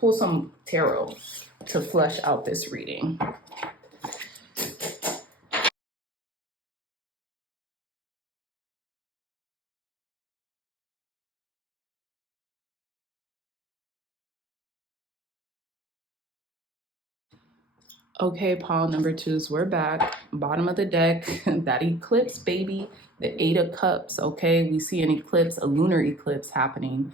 pull some tarot to flesh out this reading. Okay, pile number twos, we're back. Bottom of the deck, that eclipse, baby, the 8 of Cups. Okay, we see an eclipse, a lunar eclipse happening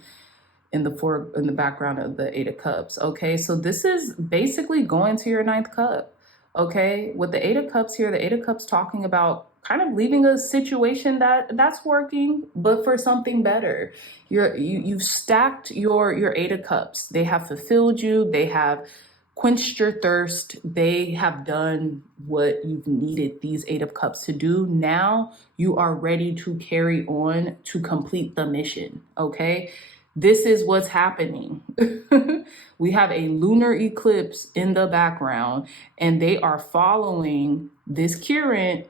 in the background of the 8 of Cups. Okay, so this is basically going to your 9th cup. Okay, with the 8 of Cups here, the 8 of Cups talking about kind of leaving a situation that's working, but for something better. You've stacked your 8 of Cups. They have fulfilled you. They have quenched your thirst. They have done what you've needed these 8 of Cups to do. Now you are ready to carry on to complete the mission. Okay. This is what's happening. We have a lunar eclipse in the background, and they are following this current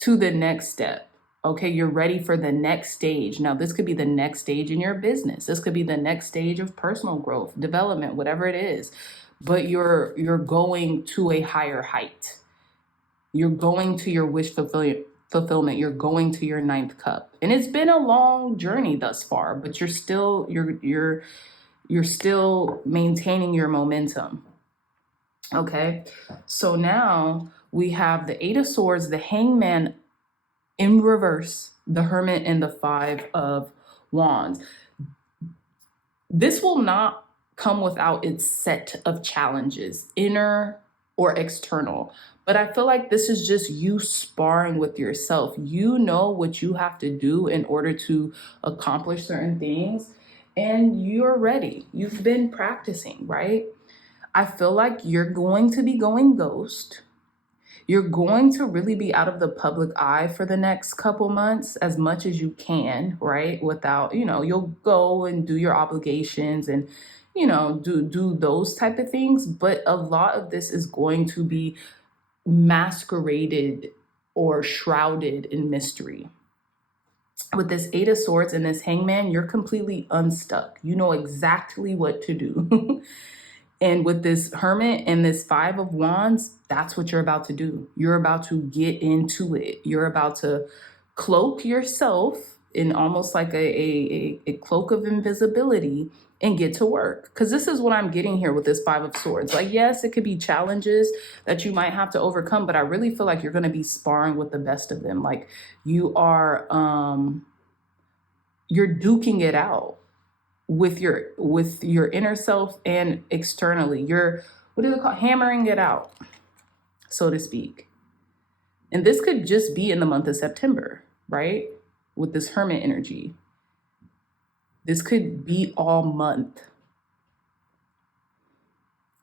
to the next step. Okay, you're ready for the next stage. Now, this could be the next stage in your business. This could be the next stage of personal growth, development, whatever it is. But you're going to a higher height. You're going to your wish fulfillment. You're going to your 9th cup, and it's been a long journey thus far, but you're You're still maintaining your momentum. Okay, so now we have the Eight of Swords, the Hangman in reverse, the Hermit, and the Five of Wands. This will not come without its set of challenges, inner or external. But I feel like this is just you sparring with yourself. You know what you have to do in order to accomplish certain things, and you're ready. You've been practicing, right? I feel like you're going to be going ghost. You're going to really be out of the public eye for the next couple months as much as you can, right? Without, you'll go and do your obligations and, do those type of things. But a lot of this is going to be masqueraded or shrouded in mystery. With this Eight of Swords and this Hangman, you're completely unstuck. You know exactly what to do. And with this Hermit and this Five of Wands, that's what you're about to do. You're about to get into it. You're about to cloak yourself in almost like a cloak of invisibility and get to work. Because this is what I'm getting here with this Five of Swords. Like, yes, it could be challenges that you might have to overcome, but I really feel like you're going to be sparring with the best of them. Like you are, you're duking it out with your inner self and externally. You're, what is it called, hammering it out, so to speak. And this could just be in the month of September, right? With this Hermit energy, this could be all month.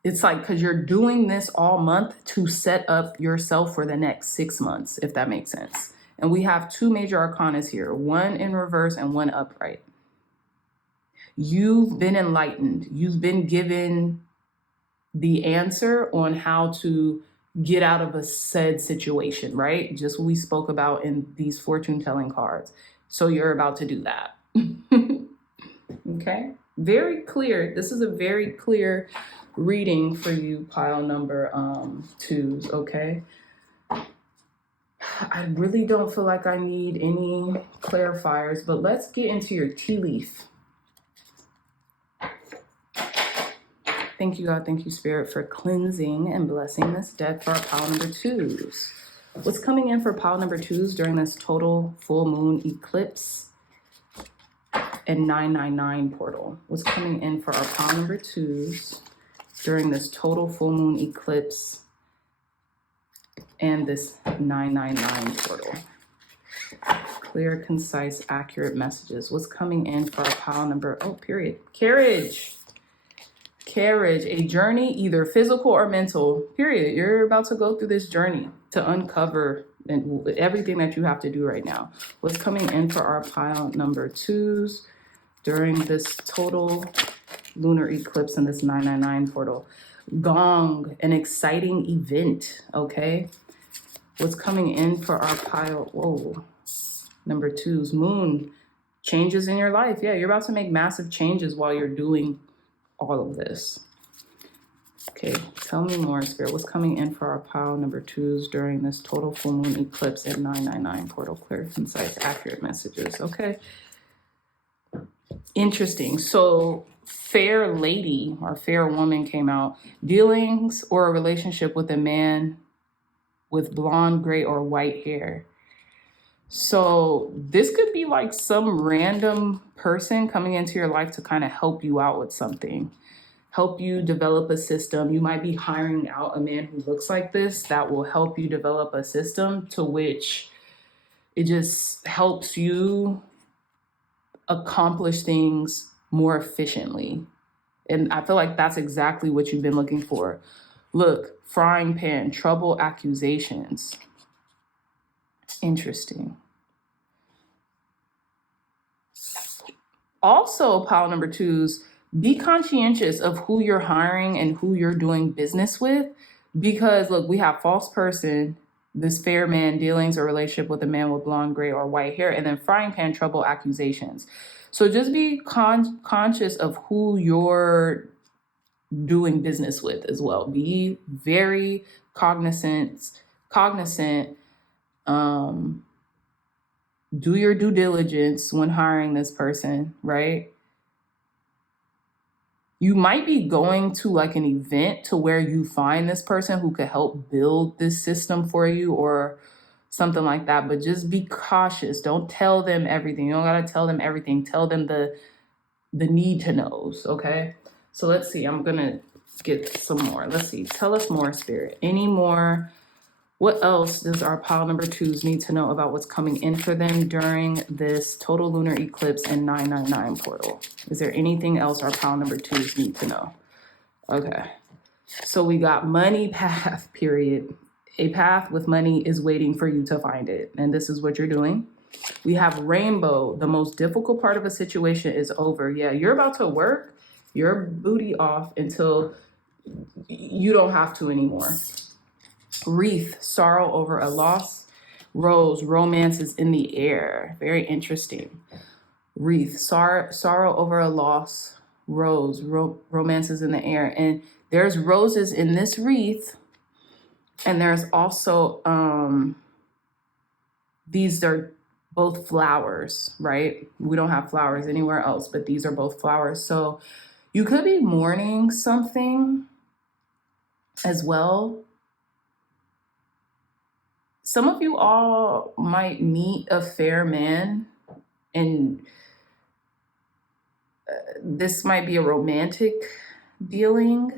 It's like, because you're doing this all month to set up yourself for the next 6 months, if that makes sense. And we have two major arcanas here, one in reverse and one upright. You've been enlightened. You've been given the answer on how to get out of a said situation, right? Just what we spoke about in these fortune telling cards. So you're about to do that. Okay, very clear. This is a very clear reading for you, pile number 2s, okay? I really don't feel like I need any clarifiers, but let's get into your tea leaf. Thank you, God. Thank you, Spirit, for cleansing and blessing this deck for our pile number 2s. What's coming in for pile number 2s during this total full moon eclipse and 999 portal? What's coming in for our pile number 2s during this total full moon eclipse and this 999 portal? Clear, concise, accurate messages. What's coming in for our pile number, period. Carriage. Carriage, a journey, either physical or mental, period. You're about to go through this journey to uncover everything that you have to do right now. What's coming in for our pile number 2s during this total lunar eclipse and this 999 portal? Gong, an exciting event, okay? What's coming in for our pile, number 2s? Moon, changes in your life. Yeah, you're about to make massive changes while you're doing all of this. Okay, tell me more, Spirit. What's coming in for our pile number 2s during this total full moon eclipse and 999 portal? Clear, concise, accurate messages. Okay. Interesting. So fair lady or fair woman came out. Dealings or a relationship with a man with blonde, gray, or white hair. So this could be like some random person coming into your life to kind of help you out with something, help you develop a system. You might be hiring out a man who looks like this that will help you develop a system to which it just helps you accomplish things more efficiently. And I feel like that's exactly what you've been looking for. Look, frying pan, trouble, accusations. Interesting. Also, pile number 2s, be conscientious of who you're hiring and who you're doing business with. Because look, we have false person, this fair man, dealings or relationship with a man with blonde, gray, or white hair, and then frying pan, trouble, accusations. So just be conscious of who you're doing business with as well. Be very cognizant. Do your due diligence when hiring this person, right? You might be going to like an event to where you find this person who could help build this system for you or something like that. But just be cautious. Don't tell them everything. You don't gotta tell them everything. Tell them the need to knows, okay? So let's see. I'm gonna get some more. Let's see. Tell us more, Spirit. Any more? What else does our pile number 2s need to know about what's coming in for them during this total lunar eclipse and 999 portal? Is there anything else our pile number 2s need to know? Okay. So we got money path, period. A path with money is waiting for you to find it. And this is what you're doing. We have rainbow. The most difficult part of a situation is over. Yeah, you're about to work your booty off until you don't have to anymore. Wreath, sorrow over a loss. Rose, romance is in the air. Very interesting. Wreath, sorrow over a loss. Rose, romance is in the air. And there's roses in this wreath. And there's also, these are both flowers, right? We don't have flowers anywhere else, but these are both flowers. So you could be mourning something as well. Some of you all might meet a fair man, and this might be a romantic dealing.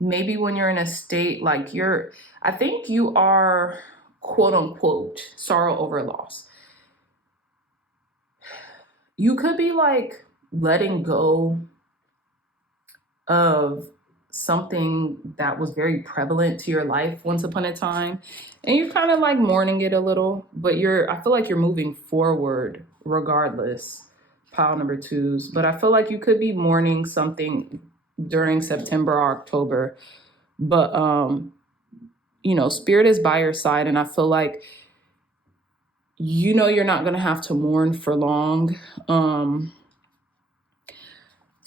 Maybe when you're in a state like I think you are, quote unquote, sorrow over loss. You could be like letting go of something that was very prevalent to your life once upon a time, and you're kind of like mourning it a little, but I feel like you're moving forward regardless, pile number 2s. But I feel like you could be mourning something during September or October, but Spirit is by your side, and I feel like you're not going to have to mourn for long.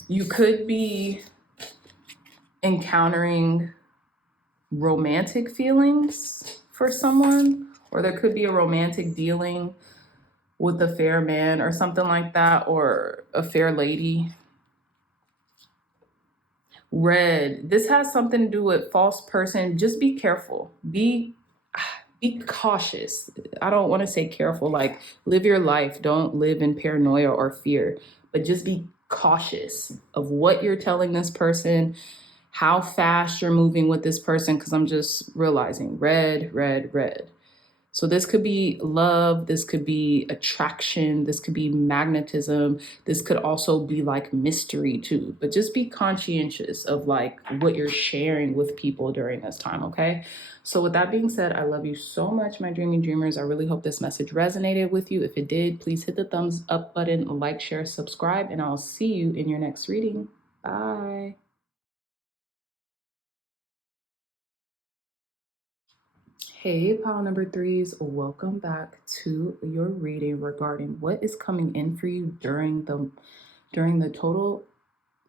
You could be encountering romantic feelings for someone, or there could be a romantic dealing with a fair man or something like that, or a fair lady. Red, this has something to do with false person. Just be careful. Be cautious. I don't want to say careful, like live your life. Don't live in paranoia or fear, but just be cautious of what you're telling this person, how fast you're moving with this person, because I'm just realizing red, red, red. So this could be love, this could be attraction, this could be magnetism, this could also be like mystery too. But just be conscientious of like what you're sharing with people during this time, okay? So with that being said, I love you so much, my dreaming dreamers. I really hope this message resonated with you. If it did, please hit the thumbs up button, like, share, subscribe, and I'll see you in your next reading. Bye. Hey, pile number 3s, welcome back to your reading regarding what is coming in for you during the total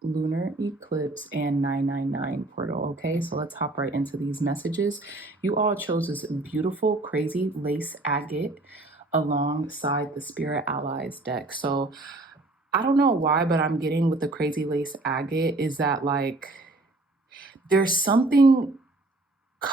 lunar eclipse and 999 portal. Okay, so let's hop right into these messages. You all chose this beautiful, crazy lace agate alongside the Spirit Allies deck. So I don't know why, but I'm getting with the crazy lace agate is that like there's something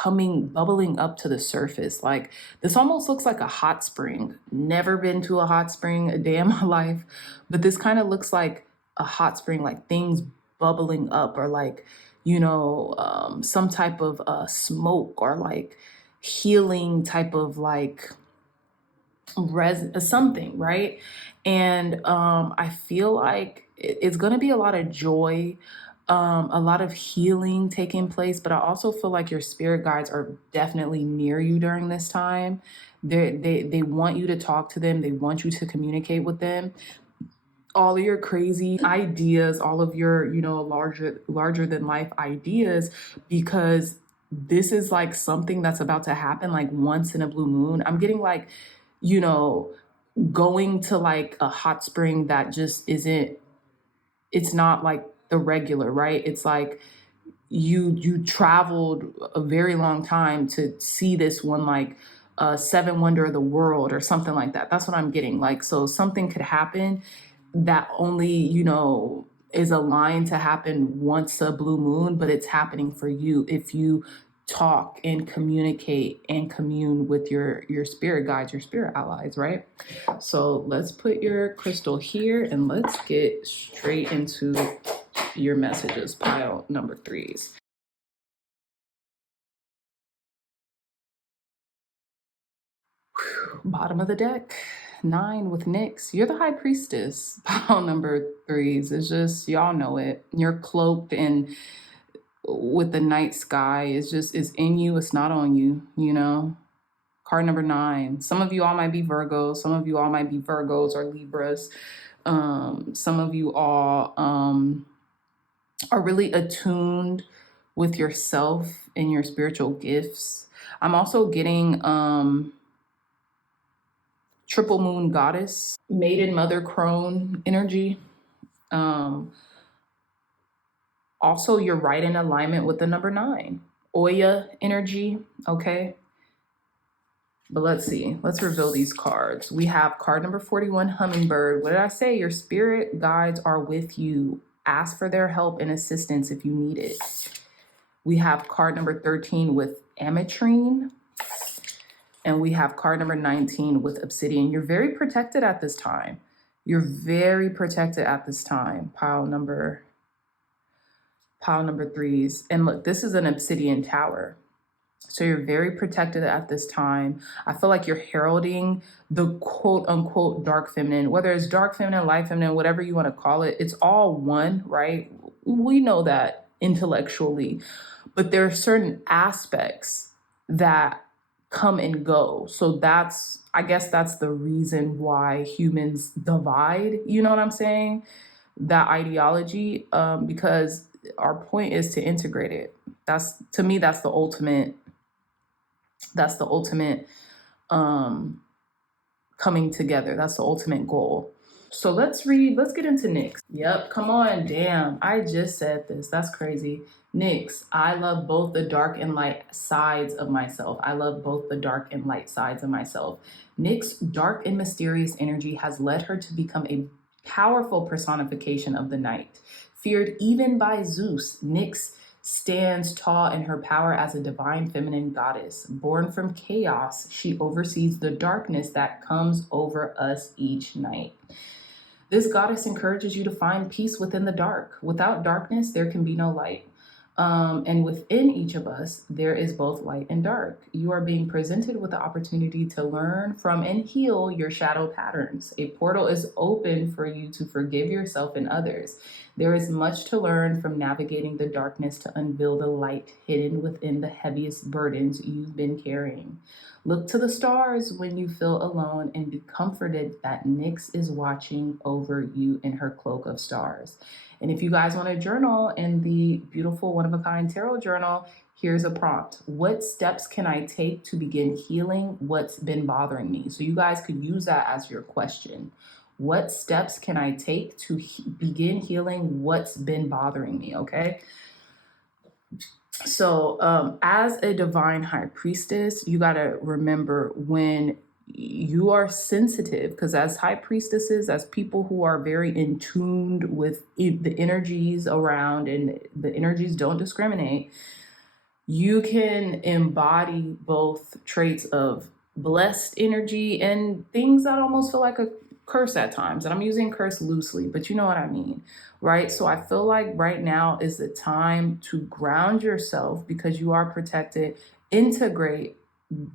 bubbling up to the surface. Like this almost looks like a hot spring. Never been to a hot spring a day in my life, but this kind of looks like a hot spring, like things bubbling up, or like, some type of smoke, or like healing type of like something, right? And I feel like it's going to be a lot of joy, a lot of healing taking place, but I also feel like your spirit guides are definitely near you during this time. They want you to talk to them. They want you to communicate with them. All of your crazy ideas, all of your, larger than life ideas, because this is like something that's about to happen like once in a blue moon. I'm getting like, going to like a hot spring that just it's not like the regular, right? It's like you traveled a very long time to see this one, like seven wonder of the world or something like that. That's what I'm getting. Like, so something could happen that only, is aligned to happen once a blue moon, but it's happening for you if you talk and communicate and commune with your spirit guides, your spirit allies, right? So let's put your crystal here and let's get straight into your messages, pile number 3s. Bottom of the deck, 9 with Nyx. You're the high priestess. Pile number 3s. It's just, y'all know it. You're cloaked and with the night sky. It's in you. It's not on you, you know? Card number 9. Some of you all might be Virgos. Some of you all might be Virgos or Libras. Some of you all are really attuned with yourself and your spiritual gifts. I'm also getting triple moon goddess, maiden mother crone energy. Also, you're right in alignment with the number 9, Oya energy, okay? But let's see, let's reveal these cards. We have card number 41, Hummingbird. What did I say? Your spirit guides are with you. Ask for their help and assistance if you need it. We have card number 13 with Ametrine. And we have card number 19 with Obsidian. You're very protected at this time. You're very protected at this time. Pile number 3s. And look, this is an Obsidian tower. So you're very protected at this time. I feel like you're heralding the quote unquote dark feminine, whether it's dark feminine, light feminine, whatever you want to call it. It's all one, right? We know that intellectually, but there are certain aspects that come and go. So I guess that's the reason why humans divide, you know what I'm saying? That ideology, because our point is to integrate it. To me, that's the ultimate coming together. That's the ultimate goal. So let's get into Nyx. Yep, come on, damn. I just said this. That's crazy. Nyx, I love both the dark and light sides of myself. I love both the dark and light sides of myself. Nyx's dark and mysterious energy has led her to become a powerful personification of the night. Feared even by Zeus, Nyx stands tall in her power as a divine feminine goddess. Born from chaos, she oversees the darkness that comes over us each night. This goddess encourages you to find peace within the dark. Without darkness, there can be no light. And within each of us, there is both light and dark. You are being presented with the opportunity to learn from and heal your shadow patterns. A portal is open for you to forgive yourself and others. There is much to learn from navigating the darkness to unveil the light hidden within the heaviest burdens you've been carrying. Look to the stars when you feel alone and be comforted that Nyx is watching over you in her cloak of stars. And if you guys want to journal in the beautiful one-of-a-kind tarot journal, here's a prompt. What steps can I take to begin healing what's been bothering me? So you guys could use that as your question. What steps can I take to begin healing what's been bothering me, okay? So as a divine high priestess, you got to remember when you are sensitive, because as high priestesses, as people who are very in tuned with the energies around, and the energies don't discriminate, you can embody both traits of blessed energy and things that almost feel like a curse at times. And I'm using curse loosely, but you know what I mean, right? So I feel like right now is the time to ground yourself because you are protected, integrate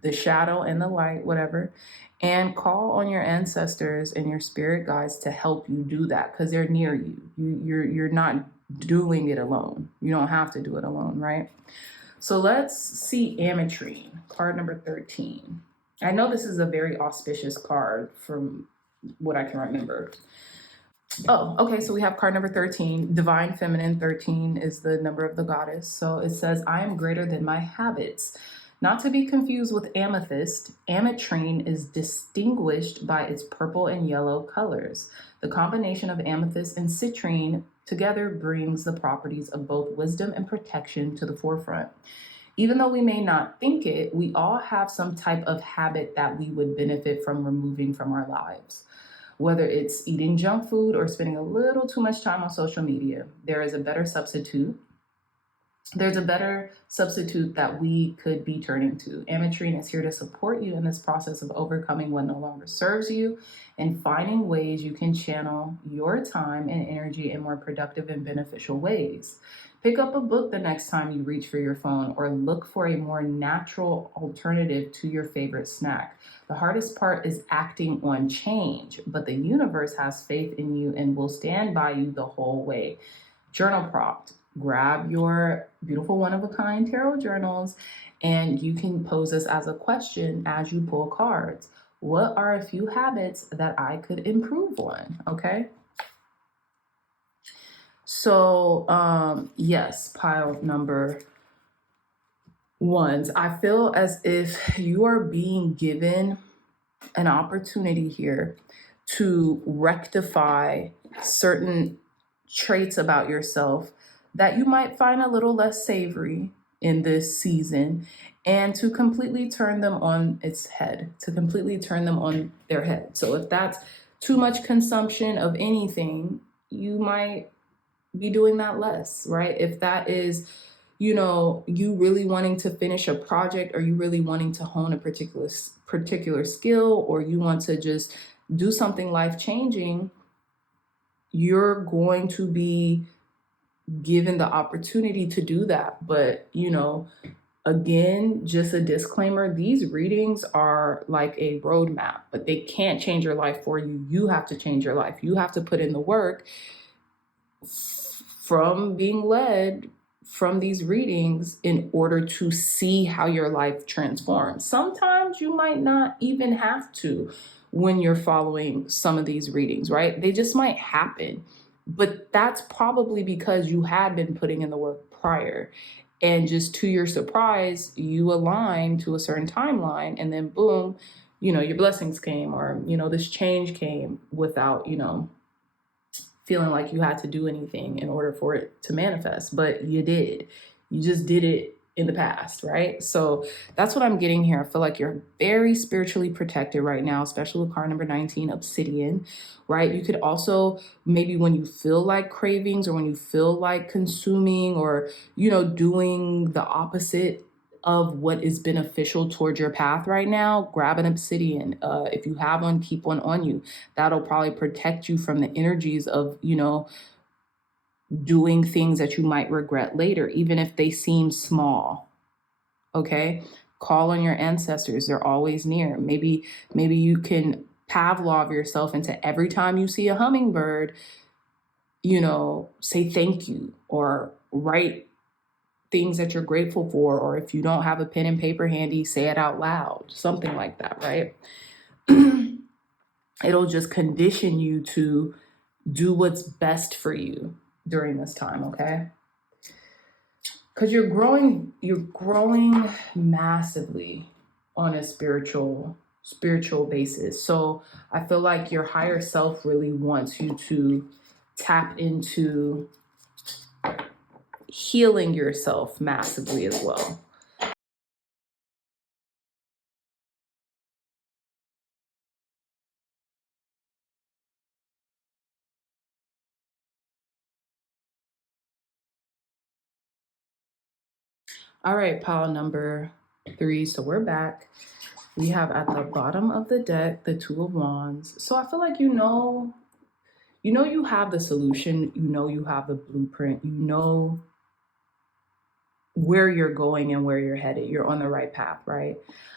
the shadow and the light, whatever, and call on your ancestors and your spirit guides to help you do that because they're near you. You're not doing it alone. You don't have to do it alone, right? So let's see Ametrine, card number 13. I know this is a very auspicious card from what I can remember. Oh, okay, so we have card number 13, Divine Feminine. 13 is the number of the goddess. So it says, I am greater than my habits. Not to be confused with amethyst, ametrine is distinguished by its purple and yellow colors. The combination of amethyst and citrine together brings the properties of both wisdom and protection to the forefront. Even though we may not think it, we all have some type of habit that we would benefit from removing from our lives. Whether it's eating junk food or spending a little too much time on social media, there is a better substitute. There's a better substitute that we could be turning to. Ametrine is here to support you in this process of overcoming what no longer serves you and finding ways you can channel your time and energy in more productive and beneficial ways. Pick up a book the next time you reach for your phone, or look for a more natural alternative to your favorite snack. The hardest part is acting on change, but the universe has faith in you and will stand by you the whole way. Journal prompt. Grab your beautiful one-of-a-kind tarot journals, and you can pose this as a question as you pull cards. What are a few habits that I could improve on? Okay. So, yes, pile number ones. I feel as if you are being given an opportunity here to rectify certain traits about yourself that you might find a little less savory in this season, and to completely turn them on its head, to completely turn them on their head. So if that's too much consumption of anything, you might be doing that less, right? If that is, you really wanting to finish a project, or you really wanting to hone a particular skill, or you want to just do something life-changing, you're going to be given the opportunity to do that. But, again, just a disclaimer, these readings are like a roadmap, but they can't change your life for you. You have to change your life. You have to put in the work from being led from these readings in order to see how your life transforms. Sometimes you might not even have to when you're following some of these readings, right? They just might happen. But that's probably because you had been putting in the work prior. And just to your surprise, you align to a certain timeline, and then boom, your blessings came, or, this change came without, feeling like you had to do anything in order for it to manifest. But you did. You just did it in the past, right? So that's what I'm getting here. I feel like you're very spiritually protected right now, especially with card number 19, Obsidian, right? You could also, maybe when you feel like cravings, or when you feel like consuming, or, doing the opposite of what is beneficial towards your path right now, grab an obsidian. If you have one, keep one on you. That'll probably protect you from the energies of, doing things that you might regret later, even if they seem small. Okay. Call on your ancestors. They're always near. Maybe you can Pavlov yourself into, every time you see a hummingbird, say thank you, or write things that you're grateful for. Or if you don't have a pen and paper handy, say it out loud, something like that, right? It'll just condition you to do what's best for you during this time, okay? Because you're growing massively on a spiritual basis. So I feel like your higher self really wants you to tap into healing yourself massively as well. All right, pile number 3. So we're back. We have at the bottom of the deck, the Two of Wands. So I feel like you have the solution, you have the blueprint, where you're going and where you're headed. You're on the right path, right?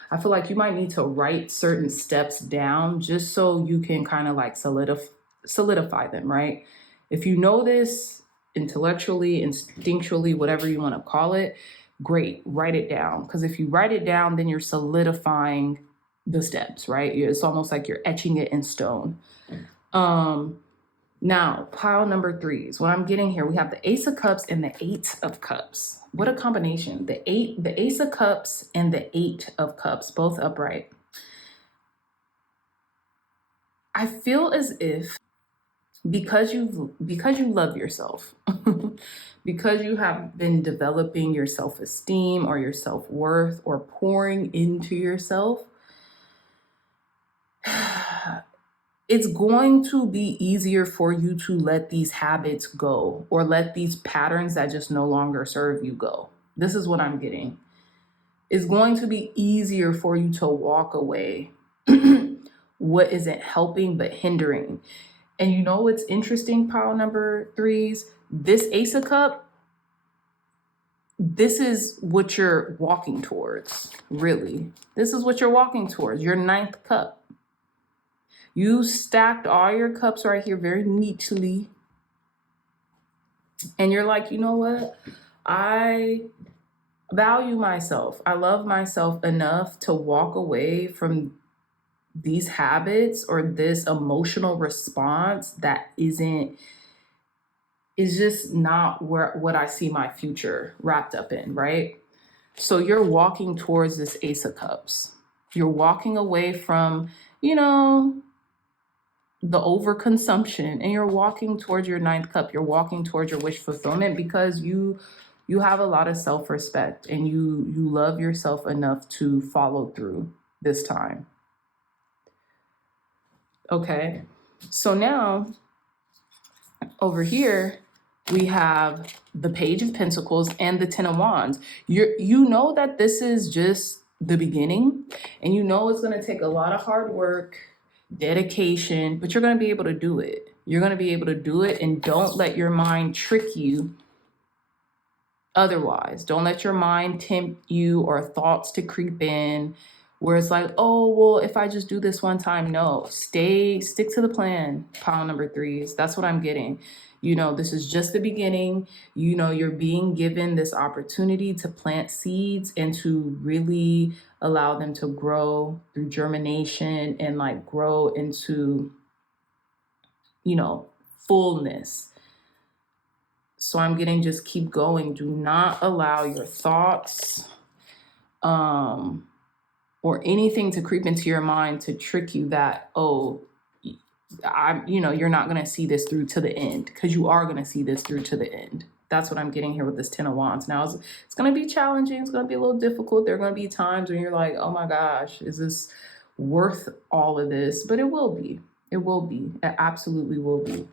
I feel like you might need to write certain steps down just so you can kind of like solidify them, right? If you know this intellectually, instinctually, whatever you want to call it, great, write it down. Because if you write it down, then you're solidifying the steps, right? It's almost like you're etching it in stone. Now, pile number 3 is what I'm getting here. We have the Ace of Cups and the 8 of Cups. What a combination. The Ace of Cups and the 8 of Cups, both upright. I feel as if because you love yourself, because you have been developing your self-esteem or your self-worth, or pouring into yourself, it's going to be easier for you to let these habits go, or let these patterns that just no longer serve you go. This is what I'm getting. It's going to be easier for you to walk away what isn't helping but hindering. And you know what's interesting, pile number threes? This Ace of Cup, this is what you're walking towards, really. This is what you're walking towards, your ninth cup. You stacked all your cups right here very neatly. And you're like, you know what? I value myself. I love myself enough to walk away from these habits or this emotional response that is just not what I see my future wrapped up in, right? So you're walking towards this Ace of Cups. You're walking away from, the overconsumption, and you're walking towards your ninth cup. You're walking towards your wish fulfillment because you have a lot of self-respect, and you love yourself enough to follow through this time. Okay, so now over here we have the Page of Pentacles and the Ten of Wands. You know that this is just the beginning, and you know it's going to take a lot of hard work, dedication, but you're going to be able to do it. You're going to be able to do it, and don't let your mind trick you otherwise. Don't let your mind tempt you or thoughts to creep in where it's like, oh, well, if I just do this one time. No, stick to the plan, pile number threes. That's what I'm getting. This is just the beginning. You're being given this opportunity to plant seeds and to really allow them to grow through germination and like grow into, fullness. So I'm getting just keep going. Do not allow your thoughts, or anything to creep into your mind to trick you that, you're not going to see this through to the end, because you are going to see this through to the end. That's what I'm getting here with this Ten of Wands. Now, it's going to be challenging. It's going to be a little difficult. There are going to be times when you're like, oh my gosh, is this worth all of this? But it will be. It will be. It absolutely will be.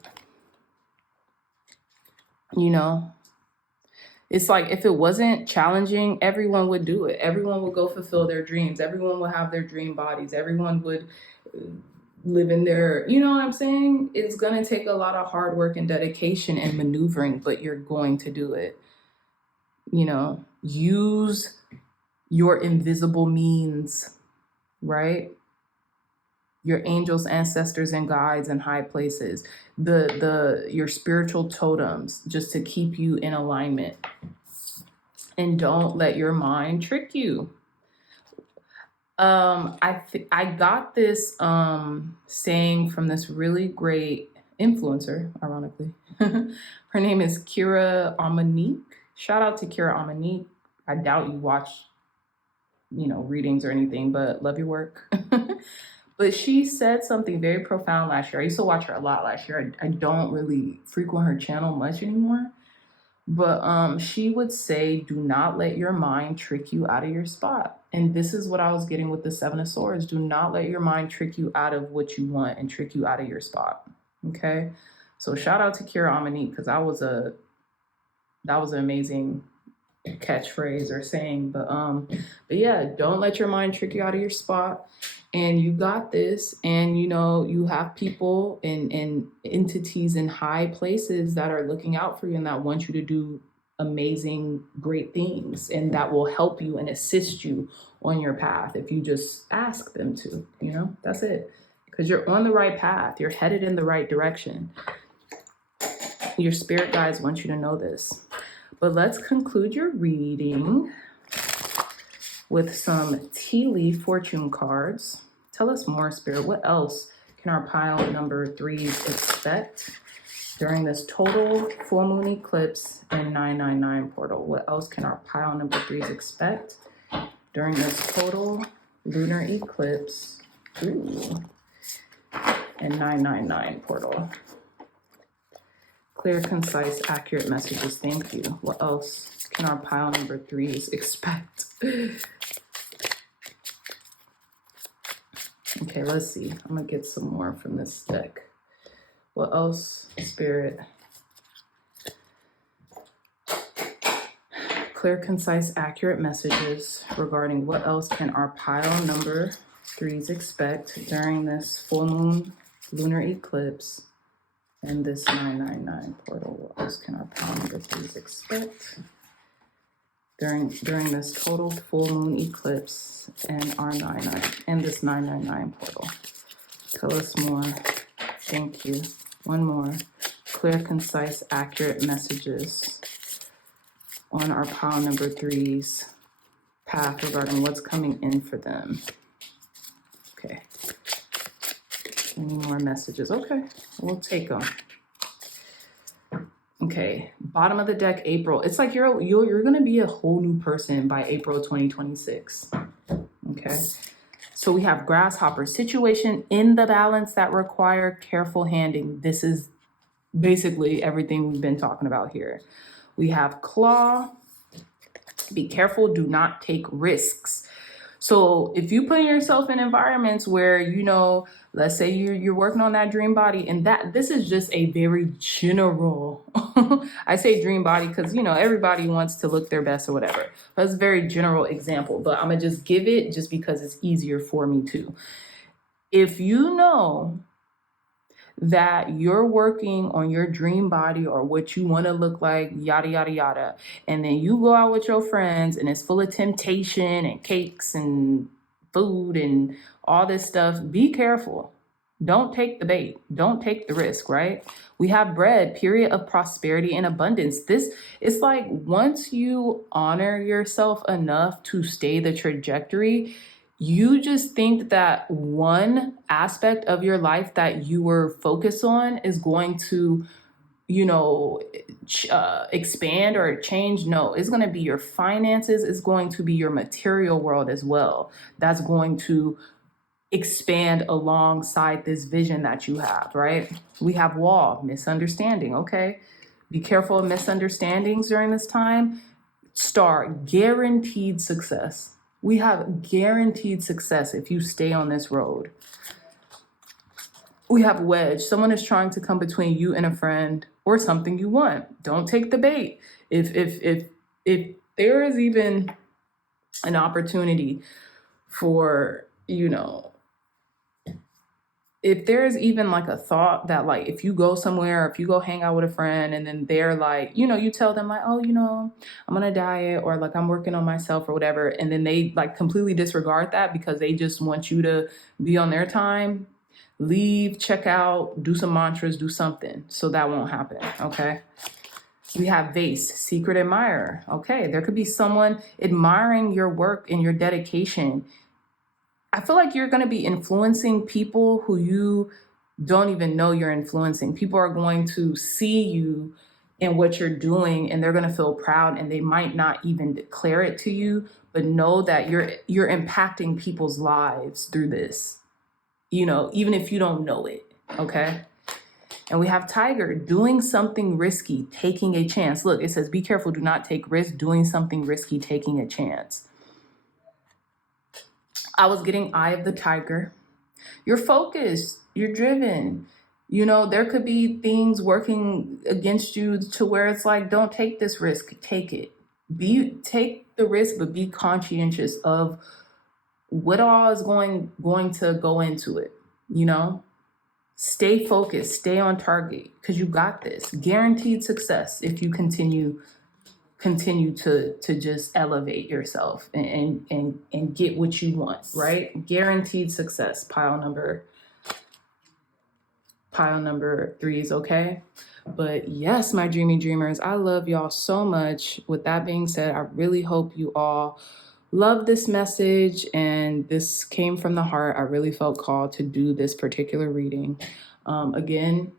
It's like, if it wasn't challenging, everyone would do it. Everyone would go fulfill their dreams. Everyone would have their dream bodies. Everyone would live in their, you know what I'm saying? It's going to take a lot of hard work and dedication and maneuvering, but you're going to do it. Use your invisible means, right? Your angels, ancestors, and guides in high places, your spiritual totems, just to keep you in alignment. And don't let your mind trick you. I got this saying from this really great influencer, ironically. Her name is Kira Amanique. Shout out to Kira Amanique. I doubt you watch, readings or anything, but love your work. But she said something very profound last year. I used to watch her a lot last year. I don't really frequent her channel much anymore. But she would say, do not let your mind trick you out of your spot. And this is what I was getting with the Seven of Swords. Do not let your mind trick you out of what you want and trick you out of your spot. Okay? So shout out to Kira Amanique, because that was an amazing catchphrase or saying. But yeah, don't let your mind trick you out of your spot. And you got this. And you have people and entities in high places that are looking out for you and that want you to do amazing, great things, and that will help you and assist you on your path if you just ask them to. That's it. Because you're on the right path. You're headed in the right direction. Your spirit guides want you to know this. But let's conclude your reading with some tea leaf fortune cards. Tell us more, Spirit. What else can our pile number threes expect during this total full moon eclipse and 999 portal? What else can our pile number threes expect during this total lunar eclipse and 999 portal? Clear, concise, accurate messages. Thank you. What else can our pile number threes expect? Okay, let's see. I'm gonna get some more from this deck. What else, Spirit? Clear, concise, accurate messages regarding what else can our pile number 3s expect during this full moon lunar eclipse and this 999 portal. What else can our pile number 3s expect during this total full moon eclipse and our 99 and this 999 portal? Tell us more. Thank you. One more. Clear, concise, accurate messages on our pile number 3's path regarding what's coming in for them. Okay. Any more messages? Okay, we'll take them. Okay, bottom of the deck, April. It's like you're gonna be a whole new person by April 2026. Okay. So we have grasshopper, situation in the balance that require careful handling. This is basically everything we've been talking about here. We have claw, be careful, do not take risks. So if you put yourself in environments where, you know, let's say you're working on that dream body, and that this is just a very general, I say dream body because, you know, everybody wants to look their best or whatever. That's a very general example, but I'm gonna just give it just because it's easier for me to. If you know that you're working on your dream body or what you want to look like, yada, yada, yada, and then you go out with your friends and it's full of temptation and cakes and food and all this stuff, be careful. Don't take the bait. Don't take the risk, right? We have bread, period of prosperity and abundance. This it's like once you honor yourself enough to stay the trajectory, you just think that one aspect of your life that you were focused on is going to, you know, expand or change. No, it's going to be your finances. It's going to be your material world as well. That's going to expand alongside this vision that you have, right? We have wall, misunderstanding. Okay. Be careful of misunderstandings during this time. Star, guaranteed success. We have guaranteed success if you stay on this road. We have wedge. Someone is trying to come between you and a friend or something you want. Don't take the bait. If there is even an opportunity for, you know, if there's even like a thought that like if you go somewhere, if you go hang out with a friend and then they're like, you know, you tell them like, oh, you know, I'm on a diet or like I'm working on myself or whatever. And then they like completely disregard that because they just want you to be on their time, leave, check out, do some mantras, do something. So that won't happen. Okay. We have vase, secret admirer. Okay. There could be someone admiring your work and your dedication. I feel like you're going to be influencing people who you don't even know you're influencing. People are going to see you in what you're doing and they're going to feel proud, and they might not even declare it to you, but know that you're impacting people's lives through this, you know, even if you don't know it. Okay. And we have tiger, doing something risky, taking a chance. Look, it says, be careful, do not take risk, doing something risky, taking a chance. I was getting eye of the tiger. You're focused, you're driven. You know, there could be things working against you to where it's like, don't take this risk, take it. Take the risk, but be conscientious of what all is going to go into it, you know? Stay focused, stay on target, because you got this. Guaranteed success if you continue to just elevate yourself and get what you want, right? Guaranteed success. Pile number 3s, okay? But yes, my dreamy dreamers, I love y'all so much. With that being said, I really hope you all love this message, and this came from the heart. I really felt called to do this particular reading. Again,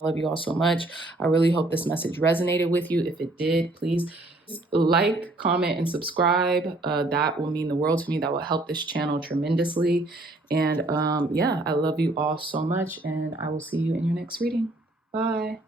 I love you all so much. I really hope this message resonated with you. If it did, please like, comment, and subscribe. That will mean the world to me. That will help this channel tremendously. And yeah, I love you all so much, and I will see you in your next reading. Bye.